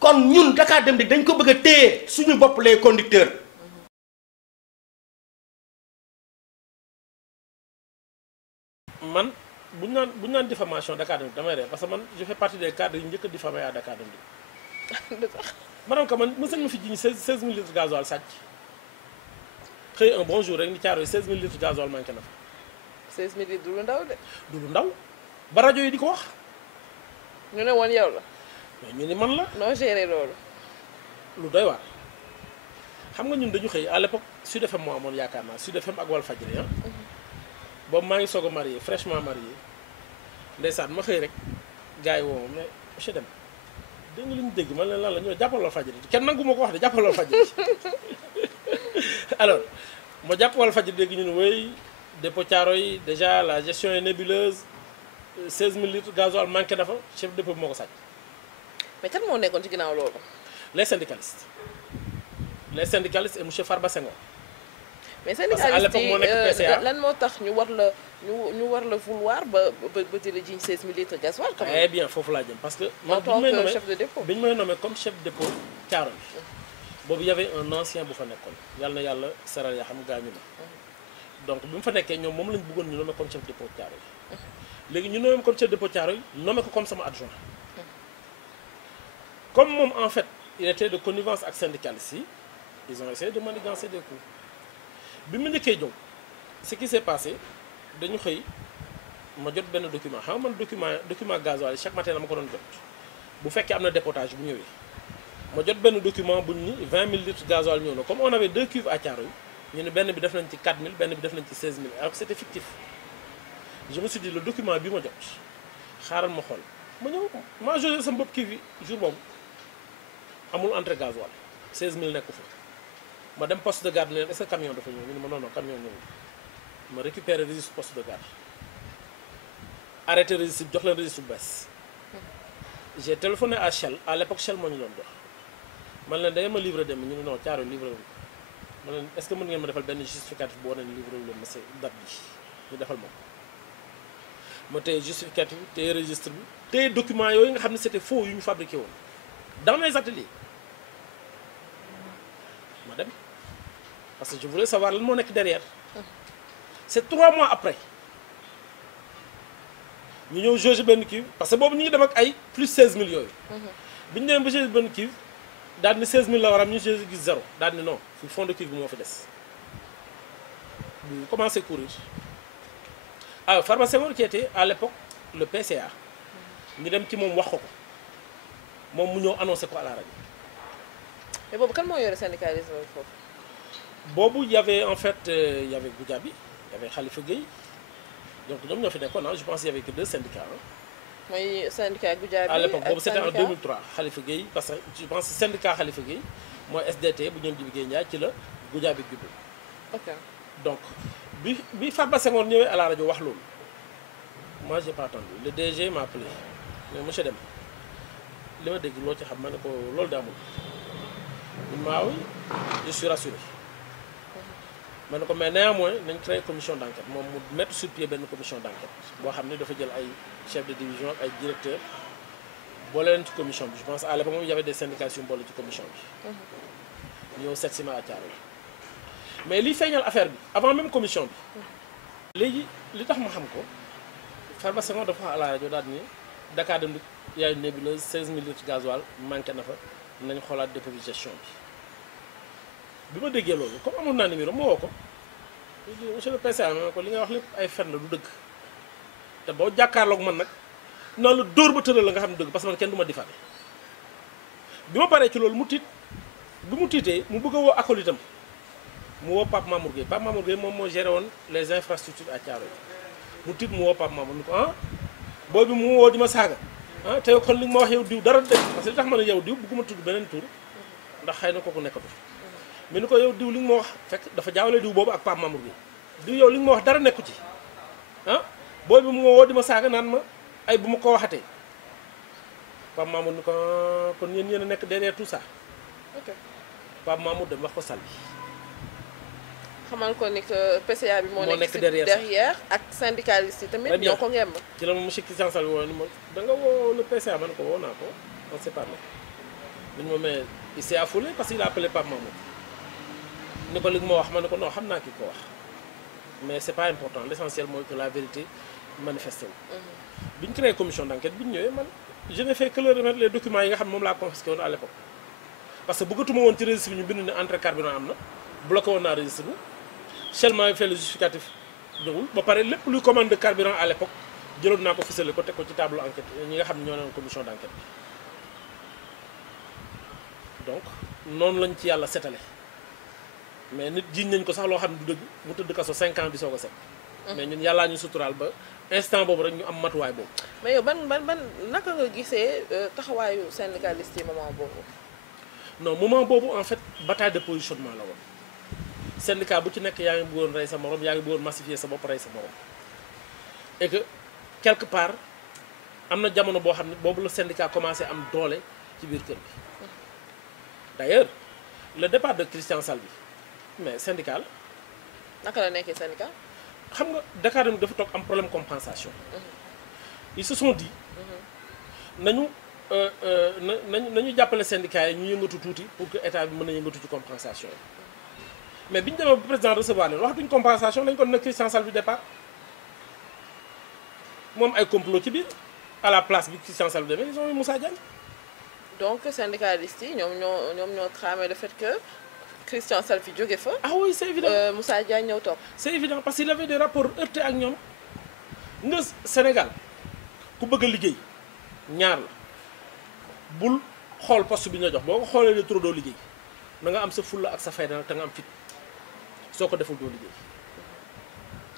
kon ñun Dakar Dem Dikk dañ ko bëgg a téye suñu bopp les conducteurs. man bu ñu naan diffamation Dakar Dem Dikk damay ree parce que man je fais partie des cadres yu njëkk a diffamé à Dakar Dem Dikk. maanaam que man mos nañu ma fi jiñ 16000 litres gasoil sàcc xëy un bon jour rek ni caaro yi 16000 litres gasoil manqué na fa. 16000 litres du lu ndaw de. du lu ndaw ba rajo yi di ko wax. ñu ne woon yow la. mais ñu ni man la. noo géré loolu. lu doy waar xam nga ñun dañu xëy à l'époque Sud FM moo amoon yaakaar naa Sud FM ak Walfadjri boobu maa ngi soog a marié fraîchement marié ndeysaan ma xëy rek gars yi woo ma mais monsieur Deme dégg nga li ñu dégg man leen lan la ñoo jàppal Walfadjri kenn nangu ma ko wax de jàppal Walfadjri alors ma jàpp Walfadjri dégg ñu ne wéy dépôt Thiaroye déjà la gestion est nébuleuse 16000 litres gasoil manqué na fa chef de dépôt bi moo ko sàcc. mais kan moo nekkoon ci ginnaaw loolu. les syndicalistes et monsieur Farba Senghor. mais syndicalistes yi lan moo tax ñu war la vouloir ba jële jiñ 16000 litres gasoil. très bien foofu laa jëm parce que. en tant que chef de dépôt bi ñu may nommé comme chef de dépôt Thiaroye boobu y avait un ancien bu fa nekkoon yàlla na yàlla seral yaa xam gaañu na. donc bi mu fa nekkee ñoom moom lañ bëggoon ñu nommé comme chef de dépôt Thiaroye léegi ñu nommé comme chef de dépôt Thiaroye nommé ko comme sama adjoint comme moom en fait il était de connivence ak syndicalistes yi ils ont essayé de manigancer des coups bi mu njëkkee ñëw ce qui s'est passé dañu xëy ma jot benn document xam nga man document gasoil chaque matin la ma ko doon jot bu fekkee am na dépotage bu ñëwee ma jot benn document buñ ni 20000 litres gasoil ñëw na comme on avait 2 cuves à Thiaroye ñu ne benn bi def nañ ci 4000 benn bi def nañ ci 16000 alors que c'était fictif je me suis dit le document bi ma jot xaaral ma xool ma ñëw maa jugé sama bopp kii bi jour boobu amul entrée gasoil 16000 nekku fa ma dem poste de garde leen est-ce que camion dafa ñëw ñu ne ma non non camion ñëwul ma récupéré registre poste de garde arrêté registre jox leen registre bu bees j'ai téléphoné à Shell à l'époque Shell moo ñu doon jox man leen da ngeen ma livré dem ñu ne non caaro livré wu man leen est-ce que mën ngeen ma defal benn justificatif bu wane ne livré wu leen ma date bi ñu defal ma téye justificatif bi téye registre bi téye document yooyu nga xam ne c'était faux yu ñu fabriqué woon dans mes ateliers ma dem parce que je voulais savoir lan moo nekk derrière c'est 3 mois après ñu ñëw jauger benn kii parce que boobu ñu ngi dem ak ay plus 16000 yooyu bi ñu demee ba jauger benn kii daal ni 16000 la war am ñu jauger gis 0 daal ni non fi fond de cuivre bi moo fi des bu commencé courir ah Farba Senghor qui était à l'époque le PCA ñu dem ci moom wax ko moom mu ñëw annoncé ko à la rajo. mais boobu kan moo yore syndicalisme foofu. boobu y avait en fait y avait Goudiaby y avait Khalifa Gueye donc ñoom ñoo fi nekkoon je pense qu'il y avait que 2 syndicats. mooy syndicat Goudiaby à l'époque boobu c'était en 2003 Khalifa Gueye parce que je pense syndicat Khalifa Gueye mooy SDT bu ñoom Djibi Gueye Ndiaye ci la Goudiaby juddu. ok donc bi Farba Senghor ñëwee à la rajo wax loolu moi j'ai pas attendu le DG m'a appelé mais monsieur Deme li ma dégg loo ci xam ma ne ko loolu daa amul oui je suis rassuré ma ne ko mais néanmoins nañ créé commission d'enquête moom mu mettre sur pied benn commission d'enquête boo xam ne dafa jël ay chef de division ak ay directeur boole leen ci commission bi je pense à l'époque moom y avait des syndicats yu boole ci commission bi ñëw seet si ma à Thiaroye mais li feeñal affaire bi avant même commission bi léegi li tax ma xam ko Farba Senghor dafa wax à la rajo daal ni Dakar Dem Dikk y a une nébuleuse 16000 litres gasoil manqué na fa nañ xoolaat dépôt de gestion bi ma déggee loolu comme amoon naa numéro ma woo ko monsieur le PCA ma ne ko li nga wax lépp ay fen la du dëgg te boo jàkkaarloog man nag noonu la dóor ba tëral la nga xam ne dëgg parce que man kenn du ma diffamé bi ma paree ci loolu mu tiit bi mu tiitee mu bëgg a woo acolytam mu woo Pape Mamour Gueye moom moo géré woon les infrastructures à Thiaroye mu tiit mu woo Pape Mamour ni ko ah booy bi mu woo di ma saaga ah te kon li nga ma wax yow diw dara dëgg parce que li tax ma ne yow diw bëgguma tudd beneen tur ndax xëy na kooku nekkatu mais ni ko yow diw li nga ma wax fekk dafa jaawale diw boobu ak Pape Mamour Gueye diw yow li nga ma wax dara nekku ci ah booy bi mu woo di ma saaga naan ma ay bu ma ko waxatee Pape Mamour ni ko kon yéen a nekk derrière tout ça ok Pape Mamour dem wax ko sal bi xamal ko ni que PCA bi moo nekk derrière ak syndicaliste yi tamit ñoo ko ngemb ci la monsieur Christian Sall woo ni ma da nga woo le PCA man ko woo naa ko on s'est parlé dañu ma mais il s'est affolé parce qu'il a appelé Pape Mamour ni ko li nga ma wax ma ne ko non xam naa ki ko wax mais c'est pas important l'essentiel mooy que la vérité manifesté wu bi ñu créé commission d'enquête bi ñu ñëwee man je n'ai fait que leur remettre les documents yi nga xam ne moom laa confisqué woon à l'époque parce que bëggatuma woon ci registre bi ñu bind ne entrée carburant am na bloqué woon naa registre bi Shell m'avait fait le justificatif ñëwul ba pare lépp luy commande de carburant à l'époque jëloon naa ko ficelé ko teg ko ci table enquête ñi nga xam ne ñoo newoon commission d'enquête bi donc noonu lañ ci yàlla setale mais nit jiiñ nañ ko sax loo xam ne du dëgg mu tëdd kaso 5 ans di soo ko set mais ñun yàllaa ñu suturaal ba instant boobu rek ñu am matuwaay boobu mais yow ban naka nga gisee taxawaayu syndicaliste yi moment boobu non moment boobu en fait bataille de positionnement la woon syndicat bu ci nekk yaa ngi bëggoon rey sa morom yaa ngi bëggoon massifier sa bopp rey sa morom et que quelque part am na jamono boo xam ne boobu la syndicat commencé am doole ci biir kër gi d'ailleurs le départ de Christian Salvi mais syndicat la naka la nekkee syndicat xam nga Dakar Dem dafa toog am problème compensation ils se sont dit nañu nañu jàppale syndicats yi ñu yëngatu tuuti pour que état bi mën a yëngatu ci compensation yi mais bi ñu demee ba président recevoir leen waxatuñ compensation lañ ko ne Christian Salvi départ moom ay complot ci biir à la place bi Christian Salvi demee ils ont eu Moussa Diagne donc syndicalistes yi ñoom ñoo tramé le fait que Christian Salvi jóge fa. ah oui c'est évident Moussa Diagne ñëw toog. c'est évident parce qu'il avait des rapports heurtés ak ñoom nga Sénégal ku bëgg a liggéey ñaar la bul xool poste bi ñu la jox boo ko xoolee de trop doo liggéey na nga am sa fulla ak sa fayda te nga am fit soo ko deful doo liggéey.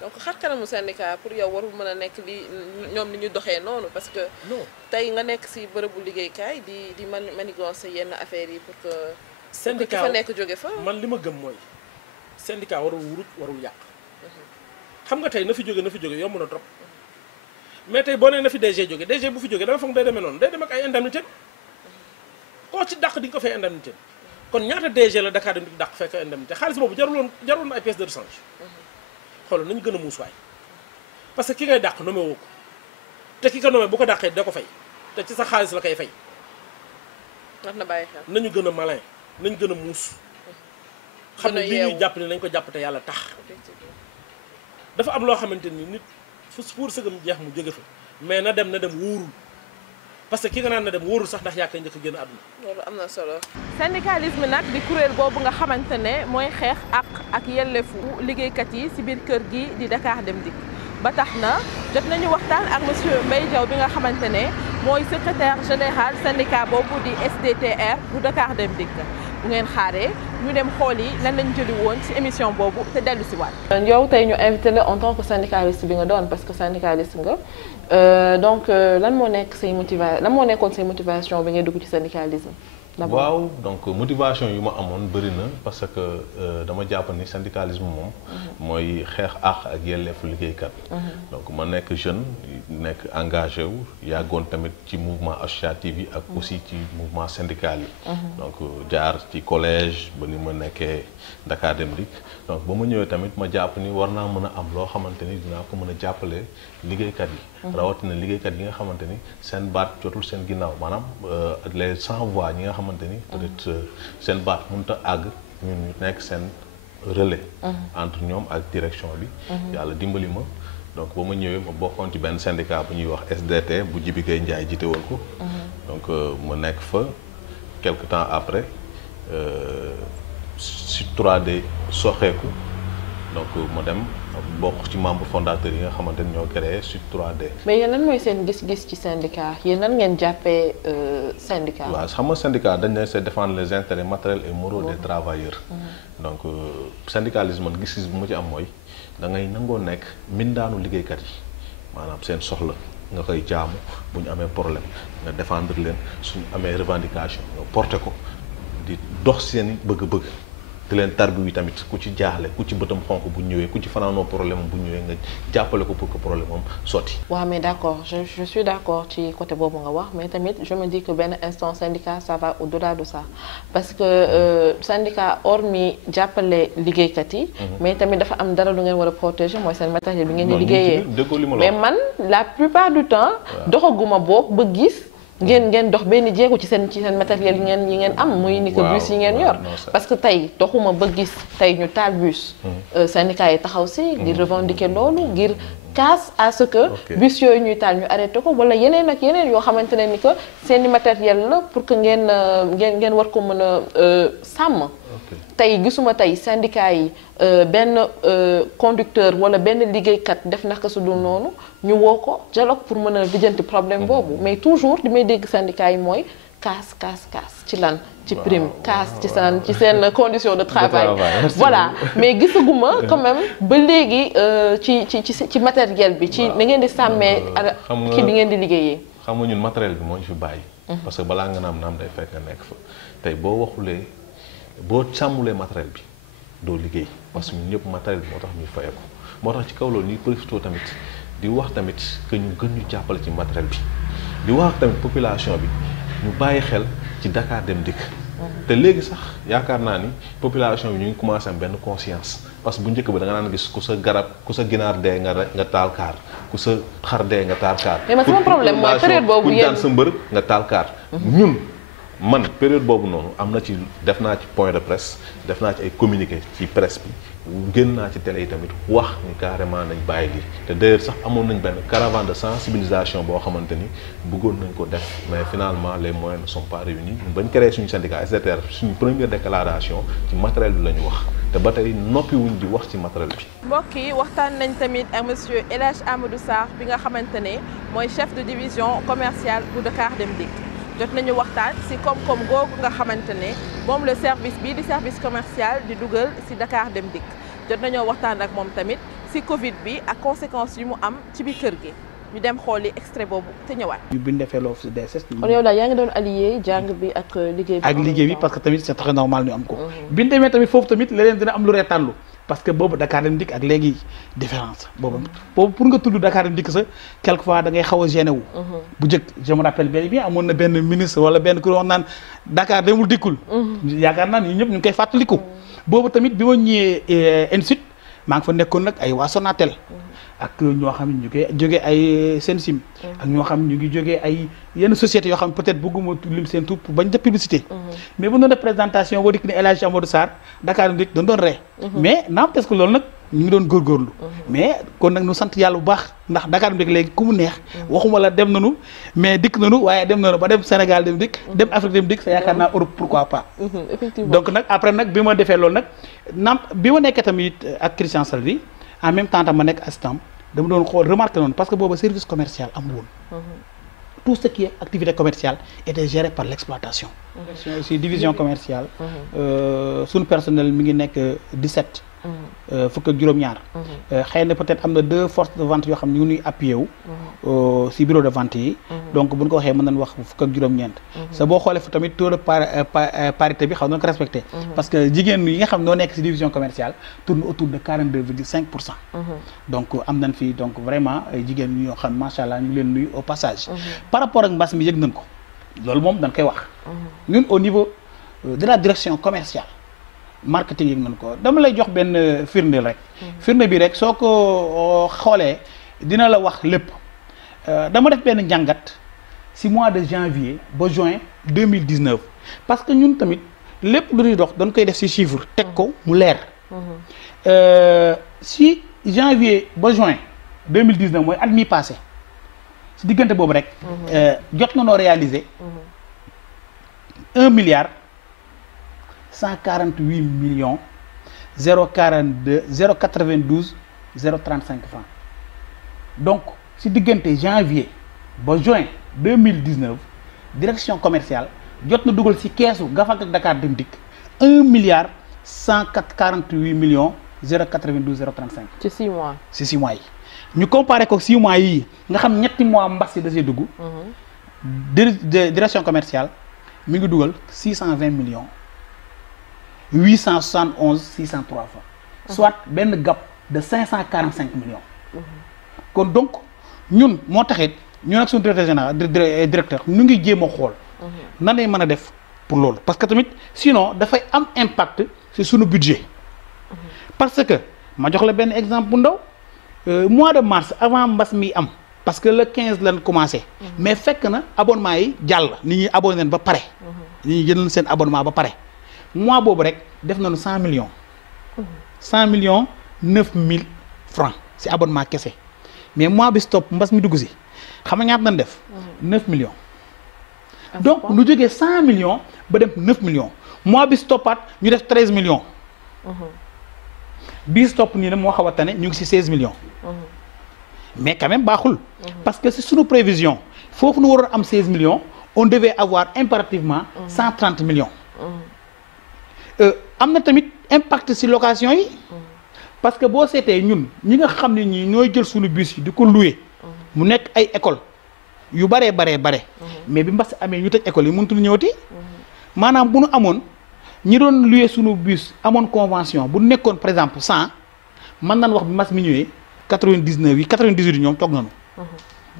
donc xar kanamu syndicat pour yow warul mën a nekk li ñoom ni ñu doxee noonu parce que. non tey nga nekk ci bërëbu liggéeykaay di manigancer yenn affaires yi pour que. syndicat ki fa nekk jóge fa. man li ma gëm mooy syndicat warul wuruj warul yàq xam nga tey na fi jóge yomb na trop mais tey boo nee na fi DG jóge DG bu fi jógee dama foog day demee noonu day dem ak ay indemnité koo ci dàq di nga ko fay indemnité kon ñaata DG la Dakar Dem Dikk dàq fekk indemnité xaalis boobu jaruloon ay pièces de rechange xoolal nañu gën a muus waay parce que ki ngay dàq nommé woo ko te ki ko nommé bu ko dàqee da ko fay te ci sa xaalis la koy fay. wax na bàyyi xel nañu gën a malin nañu gën a muus. xam ne li ñuy jàpp ne nañ ko jàpp te yàlla tax. dafa am loo xamante ni nit fu pour sëgam jeex mu jóge fa mais na dem wóorul parce que ki nga naan na dem wóorul sax ndax yaa koy njëkk a génn àdduna. loolu am na solo. syndicalisme nag di kuréel boobu nga xamante ne mooy xeex ak yelleefu liggéeykat yi ci biir kër gi di Dakar Dem Dikk ba tax na jot nañu waxtaan ak monsieur Mbaye Diaw bi nga xamante ne mooy secrétaire général syndicat boobu di SDTR bu Dakar Dem Dikk bu ngeen xaaree ñu dem xool yi lan lañ jëli woon ci émission boobu te dellu si waat. yow tey ñu invité la en tant que syndicaliste bi nga doon parce que syndicaliste nga donc lan moo nekkoon say motivation bi ngay dugg ci syndicalisme. waaw donc motivation yu ma amoon bëri na parce que dama jàpp ni syndicalisme moom mooy xeex àq ak yelleefu liggéeykat. donc ma nekk jeune nekk engagé wu yàggoon tamit ci mouvement associatif yi ak aussi ci mouvement syndical yi. donc jaar ci collège ba ni ma nekkee Dakar Dem Dikk donc ba ma ñëwee tamit ma jàpp ni war naa mën a am loo xamante ni dinaa ko mën a jàppale liggéeykat yi. rawatina liggéeykat yi nga xamante ni seen baat jotul seen ginnaaw maanaam les sans voix ñi nga xamante ni peut-être seen baat mënut a àgg ñun ñu nekk seen relais. entre ñoom ak direction bi. yàlla dimbali ma donc ba ma ñëwee ma bokkoon ci benn syndicat bu ñuy wax SDT bu Jibi Gueye Ndiaye jiite woon ko. donc ma nekk fa quelque temps après sur 3D soxeeku donc ma dem bokk ci membre fondateur yi nga xamante ni ñoo créé sur 3D. mais yéen lan mooy seen gis-gis ci syndicat yéen nan ngeen jàppee syndicat. waaw xam nga syndicat dañ ne c'est défendre les intérêts matériels et moraux des travailleurs. donc syndicalisme man gis-gis bu ma ci am mooy da ngay nangoo nekk mbindaanu liggéeykat yi maanaam seen soxla nga koy jaamu bu ñu amee problème nga défendre leen suñu amee revendication nga porter ko di dox seen bëgg-bëgg. di leen tarbi wi tamit ku ci jaaxle ku ci bëtam xonk bu ñëwee ku ci fanaanoo problème bu ñëwee nga jàppale ko pour que problème am sotti. waaw mais d'accord je suis d'accord ci côté boobu nga wax mais tamit je me dis que benn instant syndicat ça va au-delà de ça parce que syndicat hormis jàppale liggéeykat yi. mais tamit dafa am dara lu ngeen war a protéger mooy seen matériel bi ngeen di liggéeyee. mais man la plupart du temps. doxaguma boog ba gis. ngeen dox benn jéego ci seen matériel yi ngeen am muy ni que bus yi ngeen yor parce que tey doxuma ba gis tey ñu taal bus syndicat yi taxaw si di revendiquer loolu ngir casse à ce que bus yooyu ñuy taal ñu arrêté ko wala yeneen ak yeneen yoo xamante ne ni que seen i matériel la pour que ngeen war ko mën a sàmm tey gisuma tey syndicat yi benn conducteur wala benn liggéeykat def naka su dul noonu ñu woo ko dialogue pour mën a lijjanti problème boobu mais toujours li may dégg syndicat yi mooy casse ci lan ci prime casse ci seen condition de travail voilà mais gisaguma quand même ba léegi ci matériel bi ci na ngeen di sàmmee kii bi ngeen di liggéeyee xam nga ñun matériel bi moo ñu fi bàyyi parce que balaa nga naam day fekk nga nekk fa tey boo waxulee boo sàmmulee matériel bi doo liggéey parce que ñun ñëpp matériel bi moo tax ñuy fayee ko moo tax ci kaw loolu ñuy profité tamit di wax tamit que ñu gën ñu jàppale ci matériel bi di wax tamit population bi ñu bàyyi xel ci Dakar Dem Dikk te léegi sax yaakaar naa ni population bi ñu ngi commencé am benn conscience parce que bu njëkk ba da nga naan gis ku sa ginaar dee nga taal kaar ku sa xar dee nga taal kaar mais sama problème mooy période boobu yéen daan sa mbër nga taal kaar ñun man période boobu noonu am na ci def naa ci point de presse def naa ci ay communiqué ci presse bi génn naa ci télé yi tamit wax ni carrément nañ bàyyi lii te d'ailleurs sax amoon nañ benn caravane de sensibilisation boo xamante ni bëggoon nañ ko def mais finalement les moyens ne sont pas réunis ñun bañ créé suñu syndicat SDTR suñu première déclaration ci matériel bi la ñu wax te ba tey noppi wuñ di wax ci matériel bi. mbokk yi waxtaan nañ tamit ak monsieur El Hadj Amadou Sarr bi nga xamante ne mooy chef de division commerciale bu Dakar Dem Dikk. jot nañu waxtaan ci koom-koom googu nga xamante ne moom le service bii di service commercial di dugal ci Dakar Dem Dikk jot nañoo waxtaan ak moom tamit ci Covid bi ak conséquences yu mu am ci biir kër gi ñu dem xooli extrait boobu te ñëwaat. ñu bind defee loofu ci DSS. kon yow daal yaa ngi doon allié jàng bi ak liggéey bi. ak liggéey bi parce que tamit c'est très normal ñu am ko. bi ñu demee tamit foofu tamit leneen dina am lu reetaanlu parce que boobu Dakar Dem Dikk ak léegi différence boobu pour nga tudd Dakar Dem Dikk sa quelquefois da ngay xaw a gêné wu. bu njëkk je me rappelle bien amoon na benn ministre wala benn ku wax naan Dakar demul dikkul. yaakaar naa ni ñëpp ñu ngi koy fàttaliku. boobu tamit bi ma ñëwee ensuite maa ngi fa nekkoon nag ay waa Sonatel. ak ñoo xam ne ñu ngi jógee ay Sensim. ak ñoo xam ne ñu ngi jógee ay yenn sociétés yoo xam peut-être bëgguma lim seen tur pour bañ def publicité. mais bu ñu doon def présentation boo dikk ne El Hadj Amadou Sarr Dakar Dem Dikk doon ree. mais n'empêche que loolu nag ñu ngi doon góorgóorlu. mais kon nag ñu sant yàlla bu baax ndax Dakar Dem Dikk léegi ku mu neex. waxuma la dem nañu mais dikk nañu waaye dem nañu ba dem Sénégal Dem Dikk. dem Afrique Dem Dikk sa yaakaar naa Europe pourquoi pas. effectivement donc nag après nag bi ma defee loolu nag bi ma nekkee tamit ak Christian Salvi en même temps tam ma nekk assistant dama doon xool remarqué noonu parce que booba service commercial amul woon. tout ce qui est activité commerciale était géré par l'exploitation. aussi division commerciale. suñu personnel mi ngi nekk 17. fukk ak juróom-ñaar. xëy na peut-être am na 2 forces de vente yoo xam ne ñu ngi nuy appuyé wu. si bureau de vente yi. donc bu ñu ko waxee mën nañu wax fukk ak juróom-ñeent. sa boo xoolee fa tamit taux de parité bi xaw na ko respecté. parce que jigéen yi nga xam noo nekk si division commerciale tourne autour de 42,5%. donc am nañ fi donc vraiment jigéen ñoo xam macha allah ñu ngi leen nuyu au passage. par rapport ak mbas mi yëg nañ ko loolu moom dañ koy wax. ñun au niveau de la direction commerciale. marketing yëg nañ ko dama lay jox benn firnde rek. firnde bi rek soo ko xoolee dina la wax lépp dama def benn njàngat ci mois de janvier ba juin 2019 parce que ñun tamit lépp lu ñuy dox dañ koy def ci chiffre teg ko mu leer. ci janvier ba juin 2019 mooy at mi passé ci diggante boobu rek. jot na noo réaliser 1 milliard. 148 millions 042 092 035 francs donc si diggante janvier ba juin 2019 direction commerciale jot na dugal si keesu Gafag ak Dakar Dem Dikk 1 milliard 148 millions 092 035. ci 6 mois. ci 6 mois yi ñu comparé ko 6 mois yii nga xam ñetti mois mbas yi da see dugg. direction commerciale mi ngi dugal 620 millions. 871 603 francs. soit benn gap de 545 millions. kon donc ñun moo taxit ñun ak suñu directeur général directeur ñu ngi jéem a xool. nan lay mën a def pour loolu parce que tamit sinon dafay am impact ci suñu budget. parce que ma jox la benn exemple bu ndaw mois de mars avant mbas mi am parce que le 15 lañ commencé. mais fekk na abonnement yi jàll nit ñi abonné leen ba pare. nit ñi jënd seen abonnement ba pare. mois boobu rek def nañu 100 millions 100 millions 9000 francs ci abonnement kese mais mois bi stop mbas mi dugg ci xam nga ñaata nañ def 9 millions donc nu jógee 100 millions ba dem 9 millions mois bi stoppaat ñu def 13 millions bii stop nii nag moo xaw a tane ñu ngi ci 16 millions mais quand même baaxul parce que ci sunu prévision foofu nu waroon am 16 millions on devait avoir impérativement 130 millions am na tamit impact ci location yi parce que boo seetee ñun ñi nga xam ne ñi ñooy jël suñu bus yi di ko louer mu nekk ay école yu bare mais bi mbas amee ñu tëj école yi mënutul ñëwati maanaam bu nu amoon ñi doon louer suñu bus amoon convention bu nekkoon par exemple 100 mën nañ wax bi mbas mi ñëwee 99 yi 98 yi ñoom toog nañu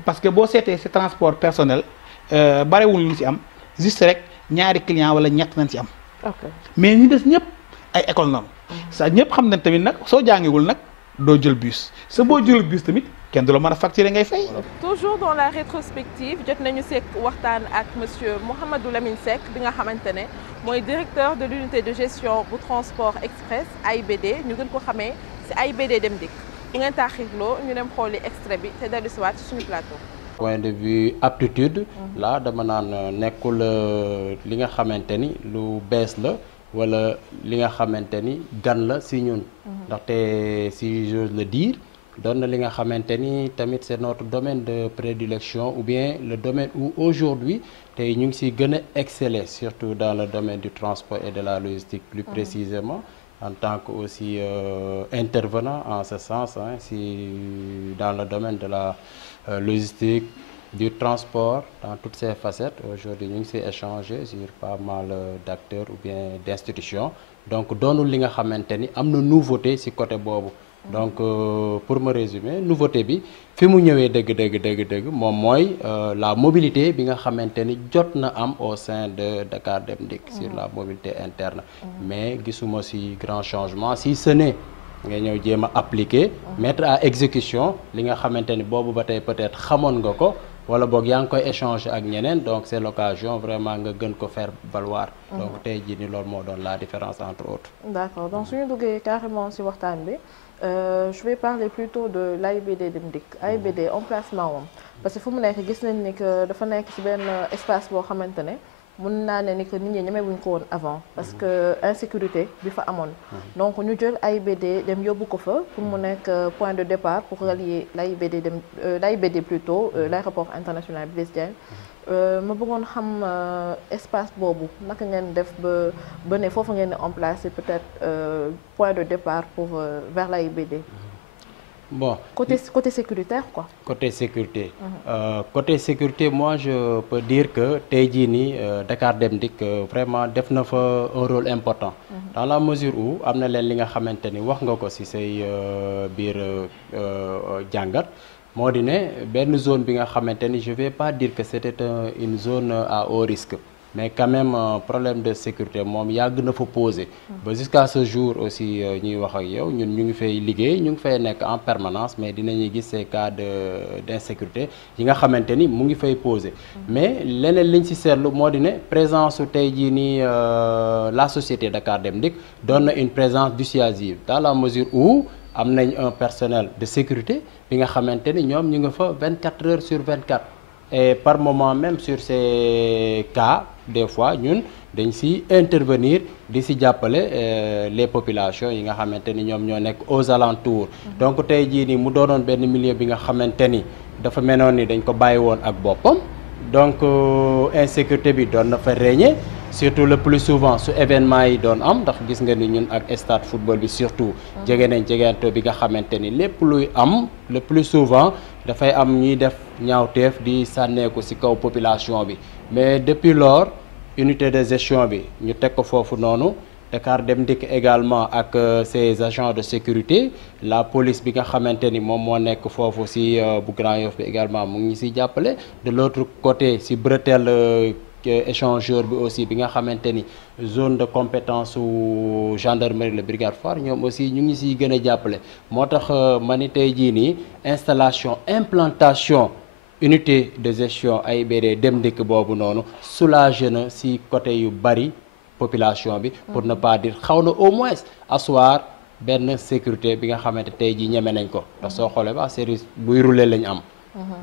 parce que boo seetee ci transport personnel barewul ñu ci am juste rek ñaari client wala ñett nañ ci am mais ñi des ñëpp ay école nañu sa ñëpp xam nañ tamit nag soo jàngiwul nag doo jël bus sa boo jël bus tamit kenn du la mën a facturer ngay fay. toujours dans la rétrospective jot nañu sekk waxtaan ak monsieur Mouhamadou Lamine Seck bi nga xamante ne mooy directeur de l'unité de gestion bu transport express AIBD ñu gën ko xamee ci AIBD Dem Dikk bu ngeen taaxirloo ñu dem xooli extrait bi te dellu si waat ci suñu plateau. point de vue aptitude là dama naan nekkul li nga xamante ni lu bees la wala li nga xamante ni gan la si ñun ndaxte si j'ose le dire doon na li nga xamante ni tamit c'est notre domaine de prédilection ou bien le domaine où aujourd'hui tey ñu ngi si gën a exceller surtout dans le domaine du transport et de la logistique plus précisément en tant que aussi intervenant en ce sens si dans le domaine de la logistique du transport dans toutes ses facettes. Aujourd'hui ñu ngi siy échanger sur pas mal d'acteurs ou bien d'institutions donc doonul li nga xamante ni am na nouveauté ci côté boobu. Donc pour me résumer nouveauté bi fi mu ñëwee dëgg moom mooy la mobilité bi nga xamante ni jot na am au sein de Dakar Dem Dikk sur la mobilité interne mais gisuma ci grand changement si ce n'est nga ñëw jéem a appliquer mettre à exécution li nga xamante ni boobu ba tey peut-être xamoon nga ko wala boog yaa ngi koy échanger ak ñeneen donc c'est l'occasion vraiment nga gën ko faire valoir donc tey jii ni loolu moo doon la différence entre autres. D'accord donc suñu duggee carrément ci waxtaan bi je vais parler plutôt de l'AIBD Dem Dikk AIBD emplacement moom parce que fu mu nekk gis nañ ni que dafa nekk ci benn espace boo xamante ne mun naa ne ni que nit ñi ñemewuñ ko woon avant parce que insécurité bi fa amoon donc ñu jël AIBD dem yóbbu ko fa pour mu nekk point de départ pour relier l'AIBD plutôt l'aéroport international Blaise Diagne ma bëggoon xam espace boobu naka ngeen def ba ne foofu ngeen emplacer peut-être point de départ pour vers l'AIBD. Bon côté sécuritaire quoi. Côté sécurité. Côté sécurité moi je peux dire que tey jii nii Dakar Dem Dikk vraiment def na fa un rôle important. Dans la mesure où am na leen li nga xamante ni wax nga ko ci say biir jàngat moo di ne benn zone bi nga xamante ni je vais pas dire que c'était une zone à haut risque. Mais quand même problème de sécurité moom yàgg na fa posé ba jusqu'à ce jour aussi ñuy wax ak yow ñun ñu ngi fay liggéey ñu ngi fay nekk en permanence mais dinañuy gis ces cas d'insécurité yi nga xamante ni mu ngi fay posé mais leneen liñ ci seetlu moo di ne présence su tey jii nii la société Dakar Dem Dikk doon na une présence dissuasive dans la mesure où am nañ un personnel de sécurité bi nga xamante ni ñoom ñu nga fa 24 heures sur 24 et par moment même sur ces cas des fois ñun dañ ci intervenir di ci jàppale les populations yi nga xamante ni ñoom ñoo nekk aux alentours donc tey jii nii mu doonoon benn milieu bi nga xamante ni dafa menoon ni dañ ko bàyyi woon ak boppam donc insécurité bi doon na fa régner surtout le plus souvent su événement yi doon am ndax gis nga ni ñun ak stade football bi surtout jege nañ jegeanto bi nga xamante ni lépp luy am le plus souvent dafay am ñuy def ñaawteef di sànneeku ci kaw population bi mais depuis lors unité de gestion bi ñu teg ko foofu noonu Dakar Dem Dikk également ak ses agents de sécurité la police bi nga xamante ni moom moo nekk foofu ci bu Grand Yoff bi également mu ngi ci jàppale de l'autre côté ci bretelle échangeur bi aussi bi nga xamante ni zone de compétence su gendarmerie la brigade phare ñoom aussi ñu ngi siy gën a jàppale moo tax ma ni tey jii nii installation implantation unité de gestion AIBD Dem Dikk boobu noonu soulagé na si côté yu bari population bi pour ne pas dire xaw na au moins asseoir benn sécurité bi nga xamante tey jii ñeme nañ ko ndax soo xoolee ba service buy rouler lañ am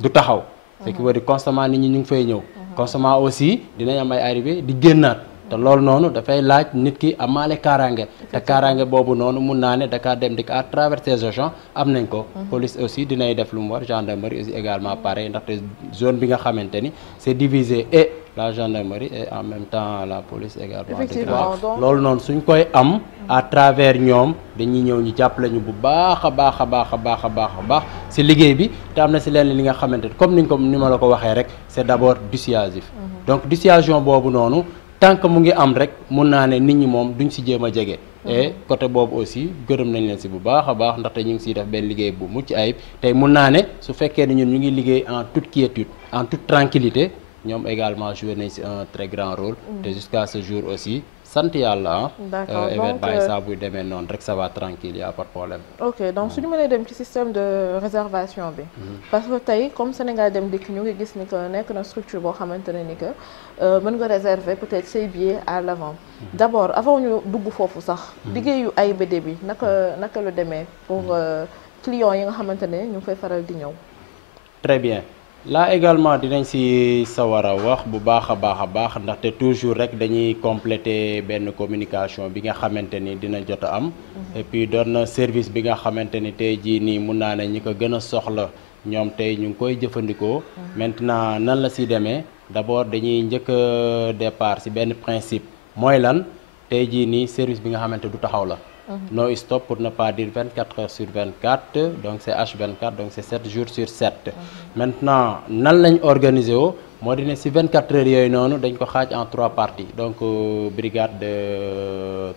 du taxaw ce qui veut dire constamment nit ñi ñu ngi fay ñëw constamment aussi dinañ am ay arrivé di génnaat te loolu noonu dafay laaj nit ki amaale kaaraange te kaaraange boobu noonu mun naa ne Dakar Dem Dikk à travers ses agents am nañ ko police aussi dinay def lu mu war gendarmerie aussi également pareil ndaxte zone bi nga xamante ni c'est divisé et la gendarmerie et en même temps la police également loolu noonu suñ koy am à travers ñoom dañuy ñëw ñu jàppale ñu bu baax a baax a baax a baax a baax a baax ci liggéey bi te am na ci leen li nga xamante ni comme ni ma la ko waxee rek c'est d'abord dissuasif donc dissuasion boobu noonu tant que mu ngi am rek mun naa ne nit ñi moom duñ ci jéem a jege et côté boobu aussi gërëm nañ leen ci bu baax a baax ndaxte ñu ngi ciy def benn liggéey bu mucc ayib tey mun naa ne su fekkee ne ñun ñu ngi liggéey en toute quiétude en toute tranquillité ñoom également joué nañ ci un très grand rôle te jusqu'à ce jour aussi sant yàlla ah événement yi saa buy demee noonu rek ça va tranquille y a pas de problème. ok donc suñu mënee dem ci système de réservation bi parce que tey comme Sénégal Dem Dikk ñu ngi gis ni que nekk na structure boo xamante ne ni que mën nga réserver peut-être say billets à l'avant d'abord avant ñu dugg foofu sax liggéeyu AIBD bi naka la demee pour clients yi nga xamante ne ñu ngi fay faral di ñëw. très bien. là également dinañ ci sawar a wax bu baax a baax ndaxte toujours rek dañuy compléter benn communication bi nga xamante ni dina jot a am et puis doon na service bi nga xamante ni tey jii nii mun naa ne ñi ko gën a soxla ñoom tey ñu ngi koy jëfandikoo maintenant nan la ci demee d'abord dañuy njëkk a départ ci benn principe mooy lan tey jii nii service bi nga xamante du taxaw la non-stop pour ne pas dire 24 heures sur 24 donc c'est H24 donc c'est 7 jours sur 7 maintenant nan lañ organiser woo moo di ne si 24 heures yooyu noonu dañ ko xaaj en 3 parties donc brigade de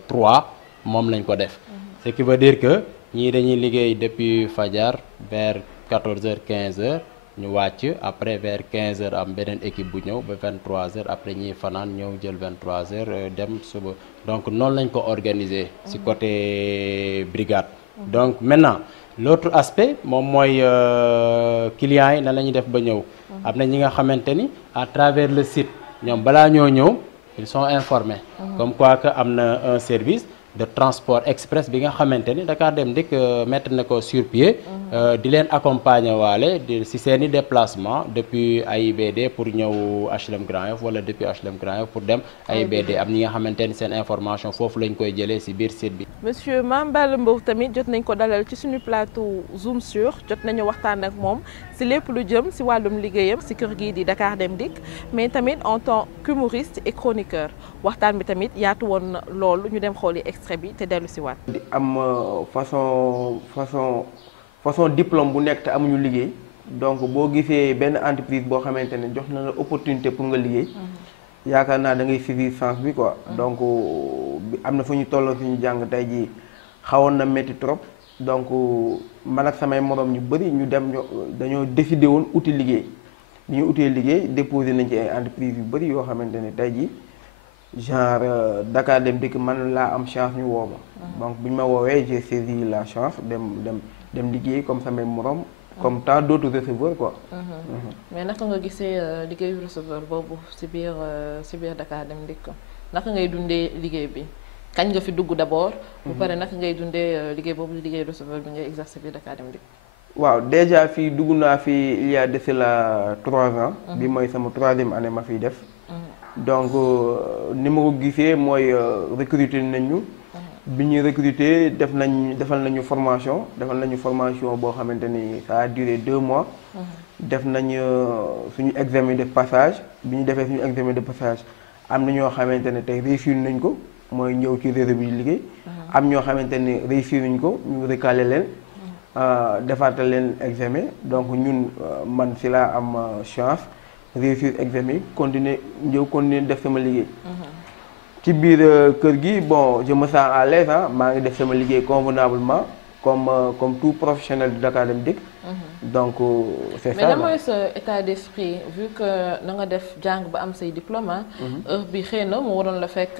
3 moom lañ ko def ce qui veut dire que ñii dañuy liggéey depuis fajar vers 14 heures 15 heures ñu wàcc après vers 15 heures am beneen équipe bu ñëw ba 23 heures après ñiy fanaan ñëw jël 23 heures dem suba donc noonu lañ ko organiser ci côté brigade donc maintenant l'autre aspect moom mooy clients yi nan la ñuy def ba ñëw am na ñi nga xamante ni à travers le site ñoom balaa ñoo ñëw ils sont informés comme quoi que am na un service de transport express bi nga xamante ni Dakar Dem Dikk mettre na ko sur pied di leen accompagner waale ci seeni déplacement depuis AIBD pour ñëw HLM Grand Yoff wala depuis HLM Grand Yoff pour dem AIBD am ñi nga xamante ni seen information foofu lañ koy jëlee ci biir site bi. Monsieur Mame Balla Mbow tamit jot nañ ko dalal ci suñu plateau Zoom sur jot nañu waxtaan ak moom ci lépp lu jëm ci wàllum liggéeyam ci kër gii di Dakar Dem Dikk mais tamit en tant qu'humoriste et chroniqueur waxtaan bi tamit yaatu woon na loolu ñu dem xooli extrait bi te dellu ci waat. di am façon diplôme bu nekk te amuñu liggéey donc boo gisee benn entreprise boo xamante ne jox na la opportunité pour nga liggéey yaakaar naa da ngay saisir chance bi quoi donc am na fu ñu tolloo suñu jàng tey jii xawoon na métti trop donc man ak samay morom ñu bëri ñu dem dañoo décidé woon uti liggéey bi ñu utee liggéey déposé nañ ci ay entreprise yu bëri yoo xamante ne tey jii genre Dakar Dem Dikk man laa am chance ñu woo ma donc bu ñu ma woowee j'ai saisi la chance dem liggéey comme samay morom comme tant d'autres receveurs quoi. mais naka nga gisee liggéeyu receveur boobu ci biir Dakar Dem Dikk naka ngay dundee liggéey bi kañ nga fi dugg d'abord. bu pare naka ngay dundee liggéey boobu liggéey receveur bi ngay exercer biir Dakar Dem Dikk. waaw déjà fii dugg naa fi il y a de cela 3 ans. bi mooy sama 3e année ma fiy def. donc ni ma ko gisee mooy recruter nañu. bi ñuy recruter defal nañu formation boo xamante ni ça a duré 2 mois. def nañu suñu examen de passage bi ñu defee suñu examen de passage am na ñoo xamante ne tey réussir nañ ko mooy ñëw ci réseau bi liggéey. am ñoo xamante ni réussir nañ ko ñu recalé leen. defaatal leen examen donc ñun man ci laa am chance réussir examen yi continuer def sama liggéey. ci biir kër gi bon je me sens à l'aise maa ngi def sama liggéey convenablement comme tout professionnel de Dakar Dem Dikk. donc c'est ça. mais lan mooy sa état d'esprit vu que na nga def jàng ba am say diplôme heure bi xëy na mu waroon la fekk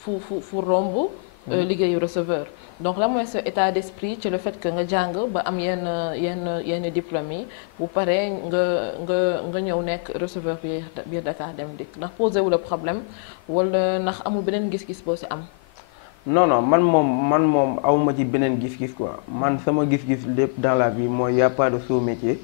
fu romb. liggéeyu receveur donc lan mooy sa état d'esprit ci le fait que nga jàng ba am yenn diplôme yi bu paree nga ñëw nekk receveur biir Dakar Dem Dikk ndax posé wu la problème wala ndax amul beneen gis-gis boo ci am. non man moom awma ci beneen gis-gis quoi man sama gis-gis lépp dans la vie mooy y a pas de sot métier.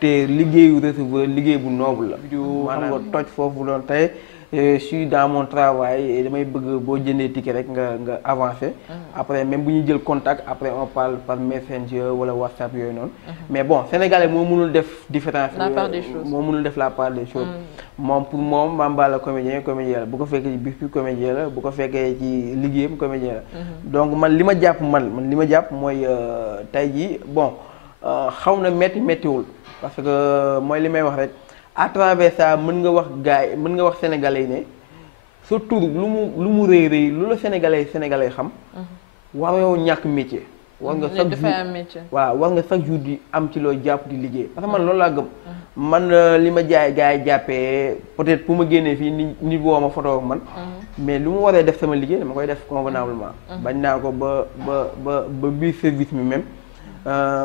te liggéeyu receveur liggéey bu noble la. maanaam nga toj foofu doon tey. Je suis dans mon travail damay bëgg boo jëndee ticket rek nga avancer. après même bu ñu jël contact après on parle par Messenger wala WhatsApp yooyu noonu. mais bon sénégalais moo mënul def différence. la part des choses moo mënul def la part des choses. moom pour moom Mame Balla comédien la bu ko fekkee ci bis bi comédien la bu ko fekkee ci liggéeyam comédien la. donc man li ma jàpp mooy tey jii bon xaw na méttiwul parce que mooy li may wax rek. à travers ça mën nga wax sénégalais yi ne surtout lu mu rëy lu la sénégalais xam. waroo ñàkk métier. war nga chaque jour di am ci loo jàpp di liggéey parce que man loolu laa gëm. man li ma gars yi jàppee peut-être pour ma génnee fii nit woo ma photo man. mais lu mu waree def sama liggéey dama koy def convenablement. bañ naa ko ba biir service mi même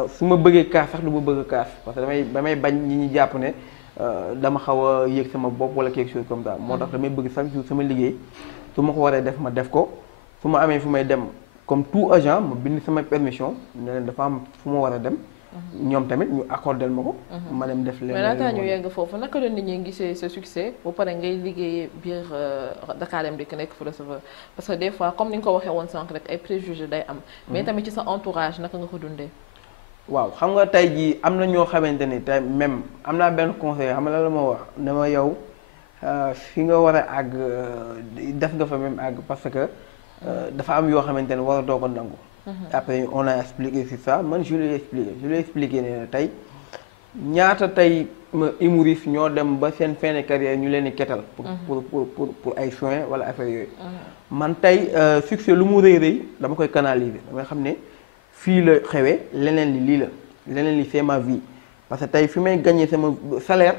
su ma bëggee kaas sax du ma bëgg kaas parce que damay bañ ñi ñu jàpp ne. dama xaw a yëg sama bopp wala quelque chose comme ça moo tax damay bëgg chaque jour sama liggéey su ma ko waree def ma def ko su ma amee fu may dem comme tout agent ma bind sama permission ne leen dafa am fu ma war a dem. ñoom tamit ñu accordel ma ko. ma dem def leen. mais laataa ñu yegg foofu naka la nit ñi gisee sa succès bu pare ngay liggéeyee biir Dakar Dem Dikk nekk fu receveur parce que des fois comme ni nga ko waxee woon sànq rek ay préjugés day am. mais tamit ci sa entourage naka nga ko dundee. waaw xam nga tey jii am na ñoo xamante ni tey même am naa benn conseil xam nga la ma wax ne ma yow fi nga war a àgg def nga fa même àgg parce que dafa am yoo xamante ne waratoo ko nangu. Après on a expliqué sur ça man je lui ai expliqué ne tey ñaata tey humoriste ñoo dem ba seen fin de carrière ñu leen di ketal. pour ay soins wala affaire yooyu. man tey succès lu mu rëy dama koy canaliser dama xam ne fii la xewee leneen li lii la leneen li c'est ma vie parce que tey fi may gagner sama salaire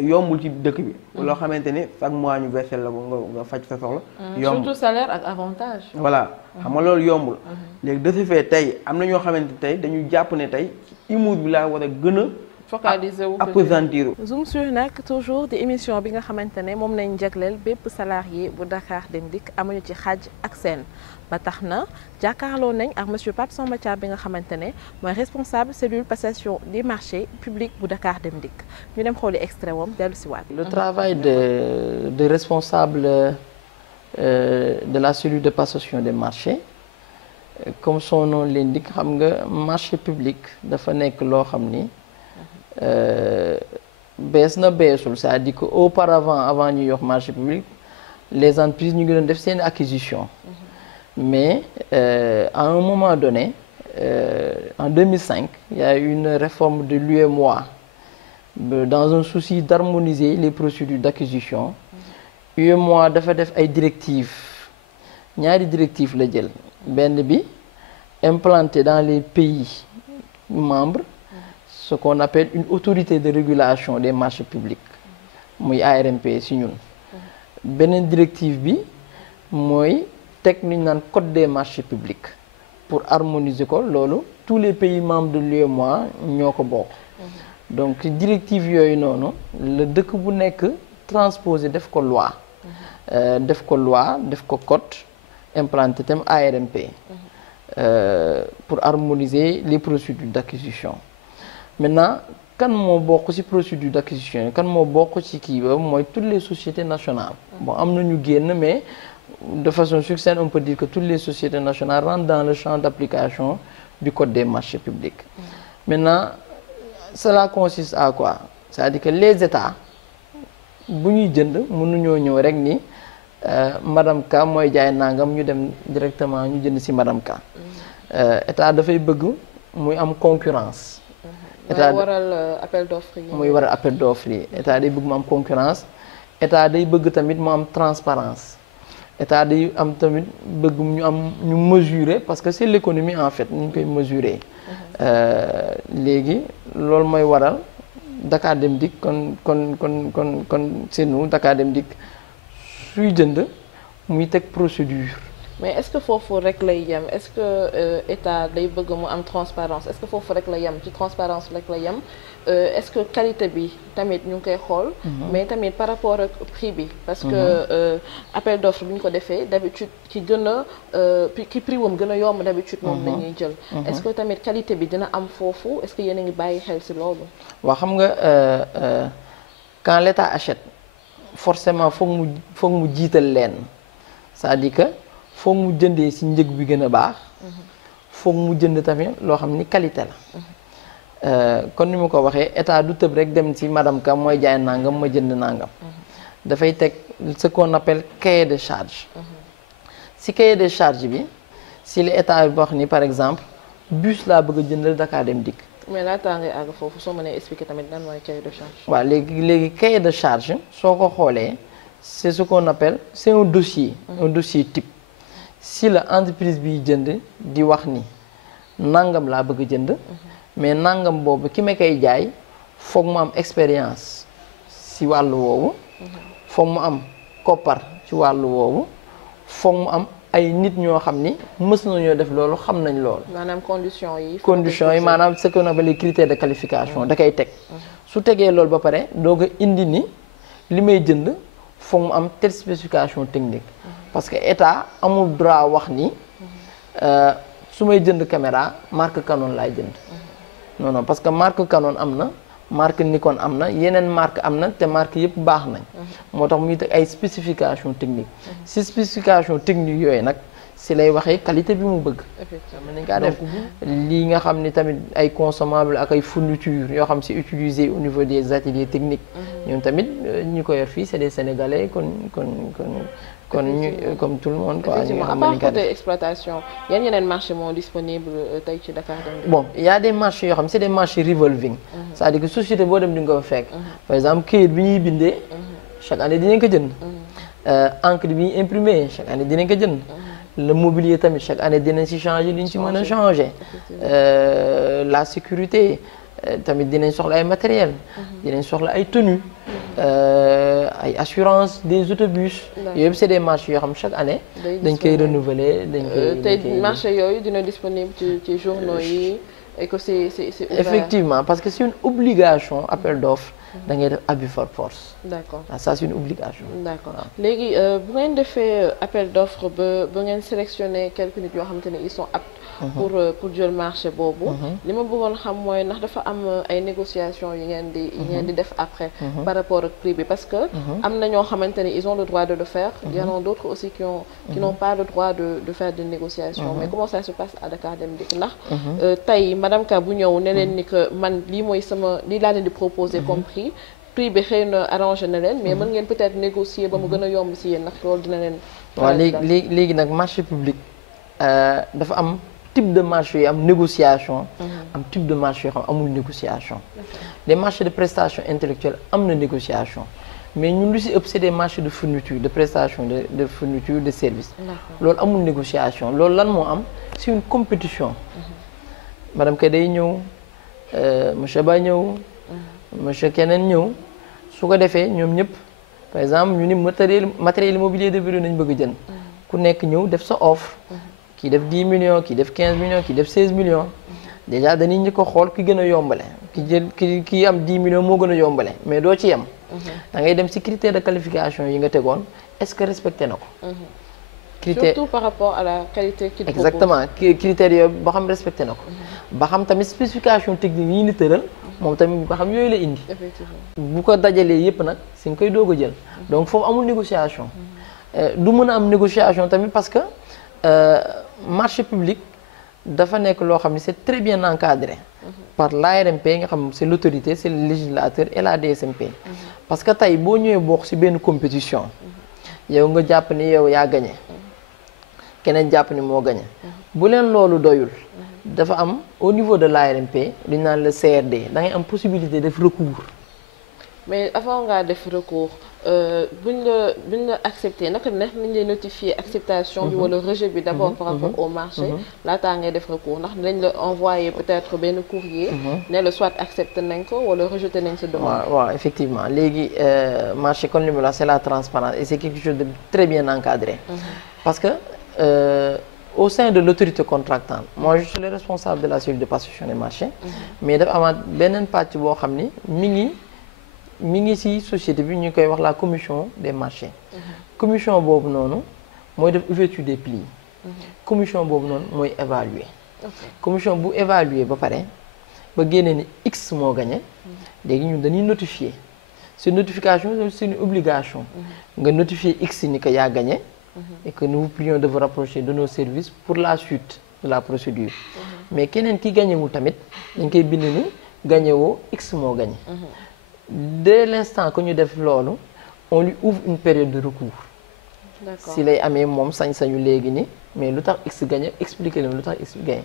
yombul ci dëkk bi. loo xamante ne chaque mois ñu versé la nga faj sa soxla. yombul surtout salaire ak avantage. voilà xam nga loolu yombul. léegi de ce fait tey am na ñoo xamante ne tey dañu jàpp ne tey ci humour bi laa war a gën a. focaliser wu appesantir. Zoom sur nag toujours di émission bi nga xamante ne moom lañ jagleel bépp salarié bu Dakar Dem Dikk amuñu ci xaaj ak seen ba tax na jàkkaarloo nañ ak monsieur Pape Samba Thiam bi nga xamante ne mooy responsable cellule passation des marchés publics bu Dakar Dem Dikk ñu dem xooli extrait wam dellu si waat. Le travail de responsable de la cellule de passation des marchés comme son nom l'indique xam nga marché public dafa nekk loo xam ni. bees na beesul c'est-à-dire que auparavant avant ñuy wax marché public les entreprises ñu ngi doon def seen acquisition mais à un moment donné en 2005 il y a eu une réforme de l'UEMOA dans un souci d'harmoniser les procédures d'acquisition UEMOA dafa def ay directives ñaari directives la jël benn bi implanté dans les pays membres ce qu'on appelle une autorité de régulation des marchés publics muy ARMP si ñun beneen directive bi mooy teg lu ñu naan code des marchés publics pour harmoniser ko loolu tous les pays membres de l'UEMOA ñoo ko bokk donc directive yooyu noonu la dëkk bu nekk transposé def ko loi def ko code implanté tam ARMP pour harmoniser les procédures d'acquisition. Maintenant kan moo bokk ci procédure d'acquisition kan moo bokk ci kii ba mooy toutes les sociétés nationales bon am na ñu génn mais de façon succincte on peut dire que toutes les sociétés nationales rentrent dans le champ d'application du code des marchés publics. Maintenant cela consiste à quoi? C'est-à-dire que les États bu ñuy jënd mënuñoo ñëw rek ni madame Ka mooy jaay nangam ñu dem directement ñu jënd ci madame Ka. État dafay bëgg muy am concurrence. État waral appel d'offre yi. muy waral appel d'offre yi état day bëgg mu am concurrence état day bëgg tamit mu am transparence état day am tamit bëgg ñu mesurer parce que c'est l'économie en fait ñu koy mesurer. léegi loolu mooy waral Dakar Dem Dikk kon c'est nous Dakar Dem Dikk suy jënd muy teg procédure. mais est-ce que foofu rek lay yem est-ce que état day bëgg mu am transparence est-ce que foofu rek la yem ci transparence rek la yem est-ce que qualité bi tamit ñu ngi koy xool. mais tamit par rapport ak prix bi. parce que appel d'offre bi ñu ko defee d'habitude ki gën a ki prix wam gën a yomb d'habitude moom la ñuy jël. est-ce que tamit qualité bi dina am foofu est-ce que yéen a ngi bàyyi xel ci loolu. waaw xam nga quand l'État achète forcément foog mu jiital leen c'est-à-dire que. foog mu jëndee ci njëg bi gën a baax foog mu jënd tamit loo xam ni qualité la kon ni ma ko waxee état du tëb rek dem ci madame Ka mooy jaay nangam ma jënd nangam dafay teg ce qu'on appelle cahier de charge ci cahier de charge bi ci la état bi wax ni par exemple bus laa bëgg a jëndal Dakar Dem Dikk. mais laataa ngay àgg foofu soo mënee expliquer tamit lan mooy cahier de charge. waaw léegi cahier de charge soo ko xoolee c'est ce qu'on appelle c'est un dossier type. si la entreprise biy jënd di wax ni nangam laa bëgg jënd mais nangam boobu ki ma koy jaay foog mu am expérience ci wàllu woowu foog mu am koppar ci wàllu woowu foog mu am ay nit ñoo xam ni mës nañoo def loolu xam nañ loolu. maanaam conditions yi maanaam ce qu'on appelle les critères de qualification da koy teg su tegee loolu ba pare doog a indi ni li may jënd foog mu am telle spécification technique. parce que état amul droit wax ni su may jënd caméra marque Canon laay jënd non parce que marque Canon am na marque Nikon am na yeneen marque am na te marque yëpp baax nañ moo tax muy teg ay spécification technique si spécification technique yooyu nag si lay waxee qualité bi mu bëgg mën nañ kaa def lii nga xam ni tamit ay consommables ak ay fournitures yoo xam si utilisé au niveau des ateliers techniques ñoom tamit ñi ko yor fii c'est des Sénégalais kon ñu comme tout le monde quoi. Effectivement, à part côté exploitation yan yeneen marché moo disponible tey ci Dakar Dem Dikk. Bon il y a des marchés yoo xam c'est des marchés revolving. C'est-à-dire que société boo dem di nga ko fekk. par exemple këyit bi ñuy bindee. chaque année dinañ ko jënd. encre bi ñuy imprimé chaque année dinañ ko jënd. le mobilier tamit chaque année dinañ ci changer li ñu ci mën a changer. la sécurité tamit dinañ soxla ay matériel dinañ soxla ay tenues. ay assurance des autobus. yooyu yëpp c'est des marchés yoo xam chaque année. dañ koy renouveler dañ koy. tey marché yooyu dina disponible ci journaux yi et que c'est ouvert. Effectivement parce que c'est une obligation appel d'offres. da ngay def abus par force. D'accord ça c'est une obligation. D'accord léegi bu ngeen defee appel d'offres ba ngeen sélectionner quelques nit yoo xamante ne ils sont aptes. pour jël marché boobu. li ma bëggoon xam mooy ndax dafa am ay négociations yi ngeen di def après. par rapport ak prix bi parce que. am na ñoo xamante ne ils ont le droit de le faire. il y en a d'autres aussi qui n'ont pas le droit de faire des négociations. mais comment ça se passe à Dakar Dem Dikk ndax. tey madame Ka bu ñëw ne leen ni que man lii mooy lii laa leen di proposer comme prix bi xëy na arrangé na leen mais mën ngeen peut-être négocier ba mu gën a yomb si yéen ndax loolu dina leen. waaw léegi nag marché public dafa am type de marché yi am négociation. am type de marché yoo xam amul négociation. les marchés de prestation intellectuelle am na négociation mais ñun lu si ëpp c'est des marchés de fourniture de prestation de fourniture de service. loolu amul négociation loolu lan moo am c'est une compétition. madame Ka day ñëw monsieur Ba ñëw. monsieur keneen ñëw su ko defee ñoom ñëpp par exemple ñu ni matériel immobilier de bureau nañ bëgg a jënd ku nekk ñëw def sa offre kii def 10 millions kii def 15 millions kii def 16 millions déjà dañuy njëkk a xool ki gën a yombale ki am 10 millions moo gën a yombale mais doo ci yem da ngay dem ci critère de qualification yi nga tegoon est-ce que respecté na ko surtout par rapport à la qualité qu'il propose. Exactement critères yooyu ba xam respecté na ko ba xam tamit spécification technique yi ni tëral moom tamit ba xam yooyu la indi bu ko dajalee yépp nag si nga koy doog a jël donc foofu amul négociation du mën a am négociation tamit parce que marché public dafa nekk loo xam ne c'est très bien encadré par l'ARMP nga xam c'est l'autorité c'est le législateur et la DSMP parce que tey boo ñëwee bokk ci benn compétition yow nga jàpp ni yow yaa gagné keneen jàpp ni moo gagné bu leen loolu doyul dafa am au niveau de l'ARMP li ñu naan le CRD da ngay am possibilité def recours. mais avant ngaa def recours buñ la accepté naka nañ lay notifier acceptation bi wala rejet bi d'abord par rapport au marché laataa ngay def recours ndax dañ la envoyer peut-être benn courrier ne la soit accepté nañ ko wala rejeté nañ sa demande. waaw effectivement léegi marché comme li mu la c'est la transparence et c'est quelque chose de très bien encadré parce que au sein de l'autorité contractante moi je suis le responsable de la cellule de passation des marchés mais dafa amaat beneen pàcc boo xam ni mi ngi ci société bi ñu koy wax la commission des marchés commission boobu noonu mooy def ouverture des plis commission boobu noonu mooy évaluer commission bu évaluer ba pare ba génnee ni X moo gagné léegi ñun dañuy notifier cette notification c'est une obligation nga notifier X ni que yaa gagné et que nous vous prions de vous rapprocher de nos services pour la suite de la procédure mais keneen ki gagné wul tamit dañ koy bind ni gagné woo X moo gagné dès l'instant que ñu def loolu on lui ouvre une période de recours. D'accord. Si lay amee moom sañ-sañu léegi ni mais lu tax X gagné expliquer leen lu tax X gagné.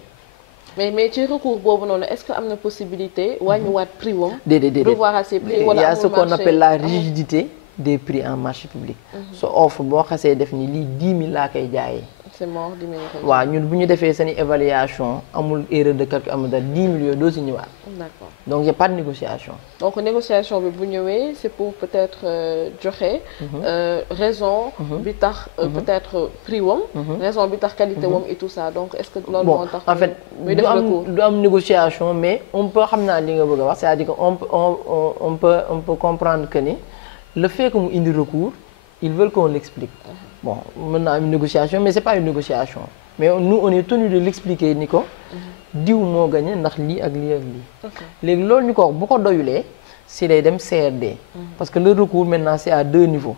mais ci recours boobu noonu est-ce que am na possibilité wàññiwaat prix wam. déedéet revoir à ses prix wala il y a ce qu'on appelle la rigidité des prix en marché public. sa offre boo xasee def ni lii 10 000 laa koy jaayee. c'est mort 10 000. waaw ñun bu ñu defee seen évaluation amul erreur de calcul amul dara 10 millions doo si ñëwaat. D'accord. donc y a pas de négociation. donc négociation bi bu ñëwee c'est pour peut-être joxe. raison. bi tax peut-être prix wam. raison bi tax qualité wam et tout ça donc est-ce que loolu moo tax. en fait du am négociation mais on peut xam naa li nga bëgg a wax c'est-à-dire que on peut comprendre que ni le fait que mu indi recours ils veulent qu'on l'explique. bon mën naa am une négociation mais c'est pas une négociation mais nous on est tenu de l'expliquer ni ko diw moo gagné ndax lii ak lii ak lii léegi loolu ñu ko wax bu ko doyulee si lay dem CRD parce que le recours maintenant c'est à 2 niveaux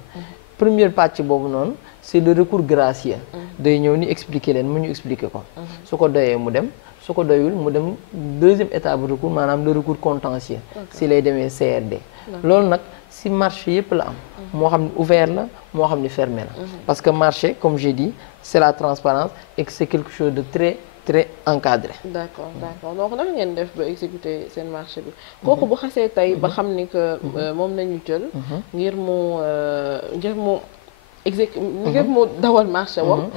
première pàcc boobu noonu c'est le recours gracieux day ñëw ni expliquer leen mu ñu expliquer ko su ko doyee mu dem su ko doyul mu dem deuxième étape de recours maanaam le recours contentieux si lay demee CRD loolu nag si marché yëpp la am moo xam ni ouvert la moo xam ni fermé la parce que marché comme j'ai dit c'est la transparence et que c'est quelque chose de très encadré. d'accord donc naka ngeen def ba exécuter seen marché bi kooku bu xasee tey ba xam ni que moom nañu jël ngir mu dawal marché wam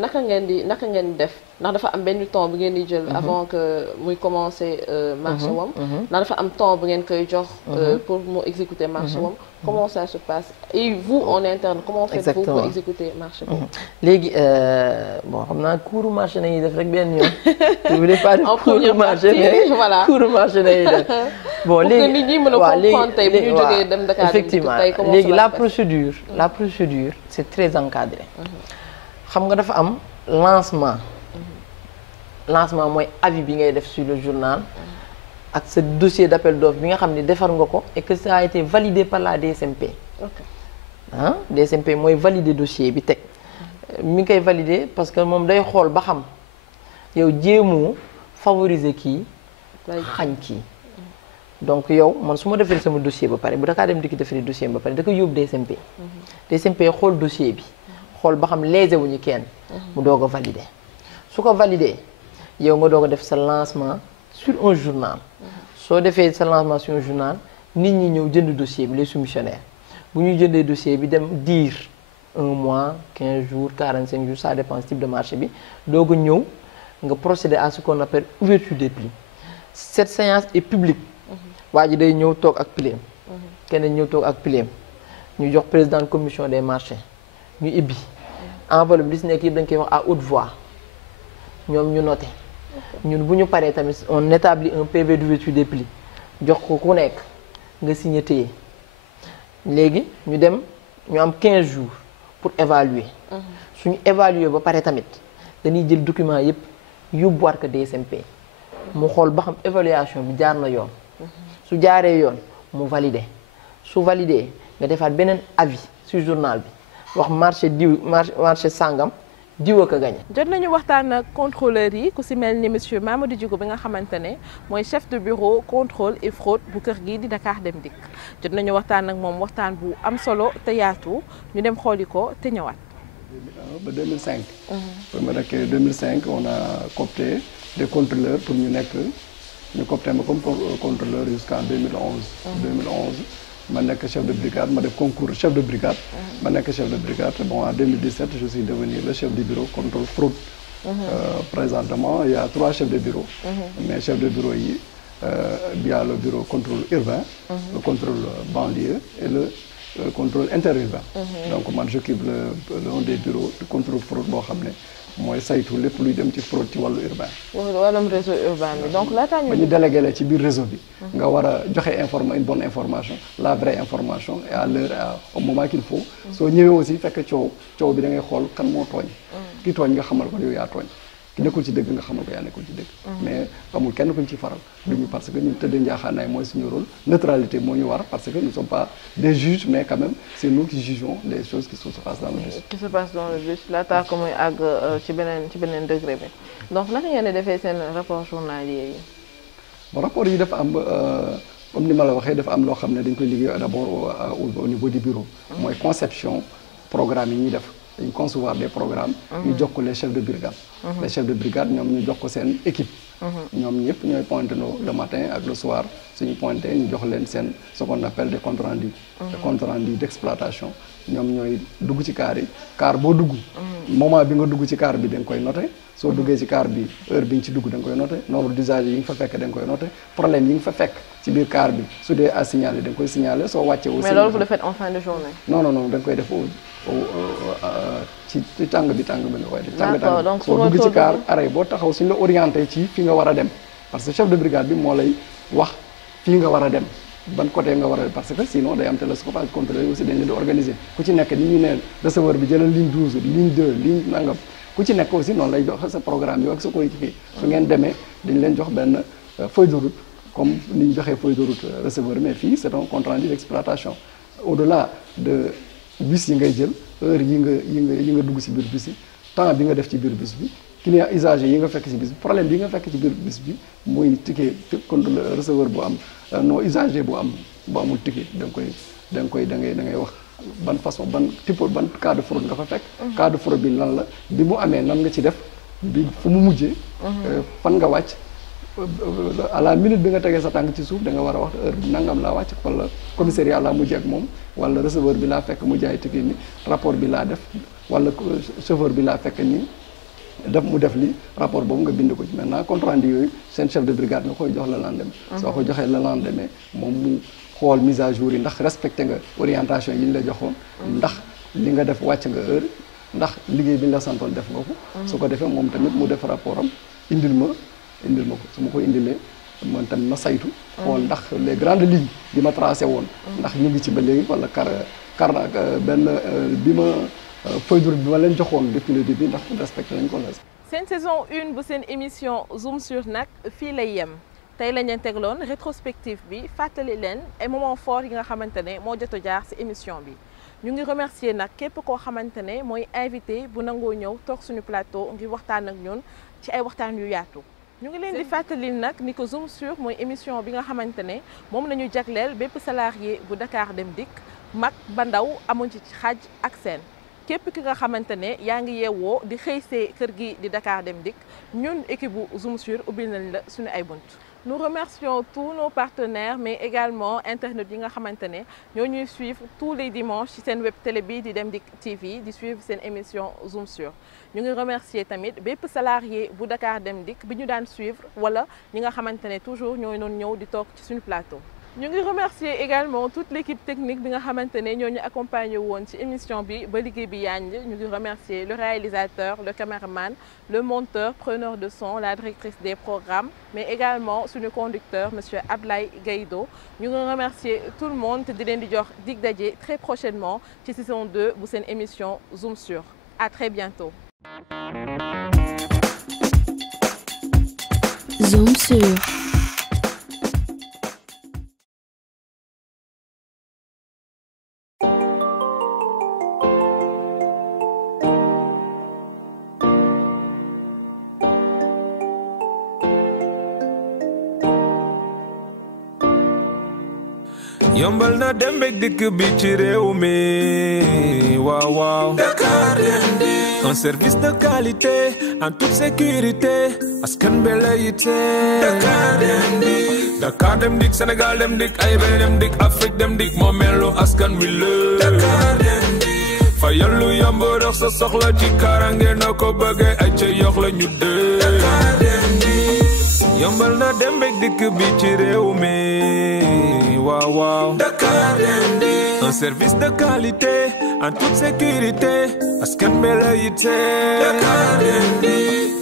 naka ngeen def ndax dafa am benn temps bu ngeen di jël avant que muy commencer marché wam ndax dafa am temps bu ngeen koy jox pour mu exécuter marché wam comment ça se passe et vous en interne comment faites-vous pour exécuter marché boobu léegi bon xam naa cours marché nañuy def rek benn yoon je voulais pas dire cours marché mais voilà cours marché nañuy def bon léegi nit ñi mën a comprendre tey bu ñu jógee dem Dakar effectivement léegi la procédure c'est très encadré xam nga dafa am lancement mooy avis bi ngay def sur le journal ak sa dossier d'appel d'offres bi nga xam ne defar nga ko et que ça a été validé par la DSMP DSMP mooy valider dossier bi teg mi ngi koy valider parce que moom day xool ba xam yow jéemoo favoriser kii xañ kii donc yow man su ma defee sama dossier ba pare bu Dakar Dem Dikk defee dossier ba pare da koy yóbbu DSMP DSMP xool dossier bi xool ba xam lésé wuñu kenn mu doog a valider su ko valider yow nga doog a def sa lancement sur un journal soo defee sa lancement sur un journal nit ñi ñëw jënd dossier bi les soumissionnaires bu ñuy jëndee dossier bi dem dire 1 mois 15 jours 45 jours ça dépend type de marché bi doog a ñëw nga procéder à ce qu'on appelle ouverture des plis cette séance est publique waa ji day ñëw toog ak pileem keneen ñëw toog ak pileem ñu jox président commission des marchés ñu ibbi enveloppe bi li si nekk yëpp dañ koy wax à haute voix ñoom ñu noté ñun bu ñu paree tamit on établit un PV d'ouverture des plis jox ko ku nekk nga signé téye léegi ñu dem ñu am 15 jours pour évaluer suñu évaluer ba pare tamit dañuy jël document yëpp yóbbuwaat ko DSMP mu xool ba xam évaluation bi jaar na yoon su jaaree yoon mu valider su valider nga defaat beneen avis sur journal bi wax marché sangam diwa ko gañe. jot nañu waxtaan ak contrôleur yi ku si mel ni monsieur Mamadou Djigo bi nga xamante ne mooy chef de bureau contrôle et fraude bu kër gii di Dakar Dem Dikk jot nañu waxtaan ak moom waxtaan bu am solo te yaatu ñu dem xooli ko te ñëwaat. ba 2005. ba ma nekkee 2005 on a coopté des contrôleurs pour ñu coopté ma comme contrôleur jusqu'en 2011. 2011 ma nekk chef de brigade ma def concours chef de brigade. ma nekk chef de brigade bon en 2017 je suis devenu le chef du bureau contrôle fraude. Présentement il y a 3 chefs de bureau. Mais chef de bureau yi il y a le bureau contrôle urbain. Le contrôle banlieue et le contrôle interurbain. Donc man j'occupe l'un des bureaux de contrôle fraude boo xam ne mooy saytu lépp luy dem ci fraude ci wàllu urbain. wàllum réseau urbain bi donc laataa ñu. ba ñu délégué la ci biir réseau bi. nga war a joxe une bonne information la vraie information et à l'heure au moment qu'il faut. soo ñëwee aussi fekk coow bi da ngay xool kan moo tooñ. ki tooñ nga xamal ko yow yaa tooñ. ki nekkul ci dëgg nga xamal ko yaa nekkul ci dëgg. mais amul kenn kuñ ci faral. duñu parce que ñun tëdd njaaxaanaay mooy suñu rôle neutralité moo ñu war parce que nous ne sommes pas des juges mais quand même c'est nous qui jugeons les choses qui se passent dans le bus. qui se passe dans le bus laataa ko muy àgg ci beneen degré bi donc naka ngeen di defee seen rapport journalier yi. bon rapport yi dafa am comme ni ma la waxee dafa am loo xam ne dañ koy liggéey d'abord au niveau du bureau. mooy conception programme yi ñuy def. dañu concevoir des programmes. ñu jox ko les chefs de brigade. les chefs de brigade ñoom ñu jox ko seen équipe. ñoom ñëpp ñooy pointé le matin ak le soir suñu pointé ñu jox leen seen ce qu'on appelle des comptes rendus. des comptes rendus d'exploitation ñoom ñooy dugg ci car yi car boo dugg. moment bi nga dugg ci car bi da nga koy noté soo duggee ci car bi heure bi nga ci dugg da nga koy noté nombre d'usagers yi nga fa fekk da nga koy noté problème yi nga fa fekk ci biir car bi su dee à signaler da nga koy signaler soo wàccee aussi. mais loolu vous le faites en fin de journée. non da nga koy def ci tàng bi nga koy def. d'accord donc soo dugg ci car arrêt boo taxaw suñu la orienté ci fi nga war a dem parce que chef de brigade bi moo lay wax fii nga war a dem ban côté nga war a dem parce que sinon day am télescopage contrôlé aussi dañ leen di organiser ku ci nekk ni ñu ne receveur bi jëlal ligne 12 ligne 2 ligne nangam ku ci nekk aussi noonu lay jox sa programme yow ak sa coéquipier su ngeen demee dañ leen jox benn feuille de route comme ni ñu joxee feuille de route receveur mais fii c'est un compte rendu d'exploitation au-delà de bus yi ngay jël heure yi nga dugg ci biir bus yi temps bi nga def ci biir bus bi client usager yi nga fekk ci bus bi problème bi nga fekk ci biir bus bi muy ticket contrôle receveur bu am non usager bu amul ticket da ngay wax ban façon ban cas de fraude nga fa fekk. cas de fraude bi lan la bi mu amee nan nga ci def bi fu mu mujjee. fan nga wàcc. à la minute bi nga tegee sa tànk ci suuf da nga war a wax heure bi nangam laa wàcc wala commissariat laa mujjee ak moom wala receveur bi laa fekk mu jaay ticket ni rapport bi laa def wala chauffeur bi laa fekk nii mu def li rapport boobu nga bind ko ci maintenant compte rendu yooyu seen chef de brigade nga koy jox le lendemain. soo ko joxee le lendemain moom mu xool mise à jour yi ndax respecté nga orientation yi ñu la joxoon. ndax li nga def wàcc nga heure ndax liggéey bi ñu la santoon def nga ko. su ko defee moom tamit mu def rapport am indil ma ko su ma ko indilee man tamit ma saytu. xool ndax les grandes lignes bi ma tracé woon. ndax ñu ngi ci ba léegi wala benn bi ma feuille de route bi ma leen joxoon depuis le début ndax respecté nañ ko la. seen saison 1 bu seen émission Zoom sur nag fii lay yem tey lañ leen tegloon rétrospective bi fàttali leen ay moments forts yi nga xamante ne moo jot a jaar ci émission bi. ñu ngi remercier nag képp koo xamante ne mooy invité bu nangoo ñëw toog suñu plateau ngir waxtaan ak ñun ci ay waxtaan yu yaatu. ñu ngi leen di fàttali nag ni ko Zoom sur mooy émission bi nga xamante ne moom la ñu jagleel bépp salarié bu Dakar Dem Dikk mag ba ndaw amuñ ci xaaj ak seen. képp ki nga xamante ne yaa ngi yeewoo di xëy see kër gi di Dakar Dem Dikk ñun équipe bu Zoom sur ubbil nañ la suñu ay bunt. Nous remercions tous nos partenaires mais également internautes yi nga xamante ne ñoo ñuy suivre tous les dimanches ci seen web télé bi di Dem Dikk TV di suivre seen émission Zoom sur. ñu ngi remercier tamit bépp salarié bu Dakar Dem Dikk bi ñu daan suivre wala ñi nga xamante ne toujours ñooy doon ñëw di toog ci suñu plateau. ñu ngi remercier également toute l'équipe technique bi nga xamante ne ñoo ñu accompagné woon ci émission bi ba liggéey bi yànj ñu ngi remercier le réalisateur le caméraman le monteur preneur de son la directrice des programmes mais également suñu conducteur monsieur Ablaye Gaïdo ñu ngi remercier tout le monde te di leen di jox dig daje très prochainement ci saison 2 bu seen émission Zoom sur à très bientôt. Zoom sur. yombal na dem ak dikk bi ci réew mi waaw waaw Dakar Dem Dikk un service de qualité en toute sécurité askan bi la yitte Dakar Dem Dikk Dakar Dem Dikk Sénégal Dem Dikk AIBD Dem Dikk Afrique Dem Dikk moo melu askan wi la Dakar Dem Dikk fa yallu yomb dox sa soxla ci karange na ko bëggee ay ca yox la ñu dee Dakar Dem Dikk yombal na dem ak dikk bi ci réew mi waaw waaw Dakar Dem Dikk un service de qualité en toute sécurité askan bi la yitte Dakar Dem Dikk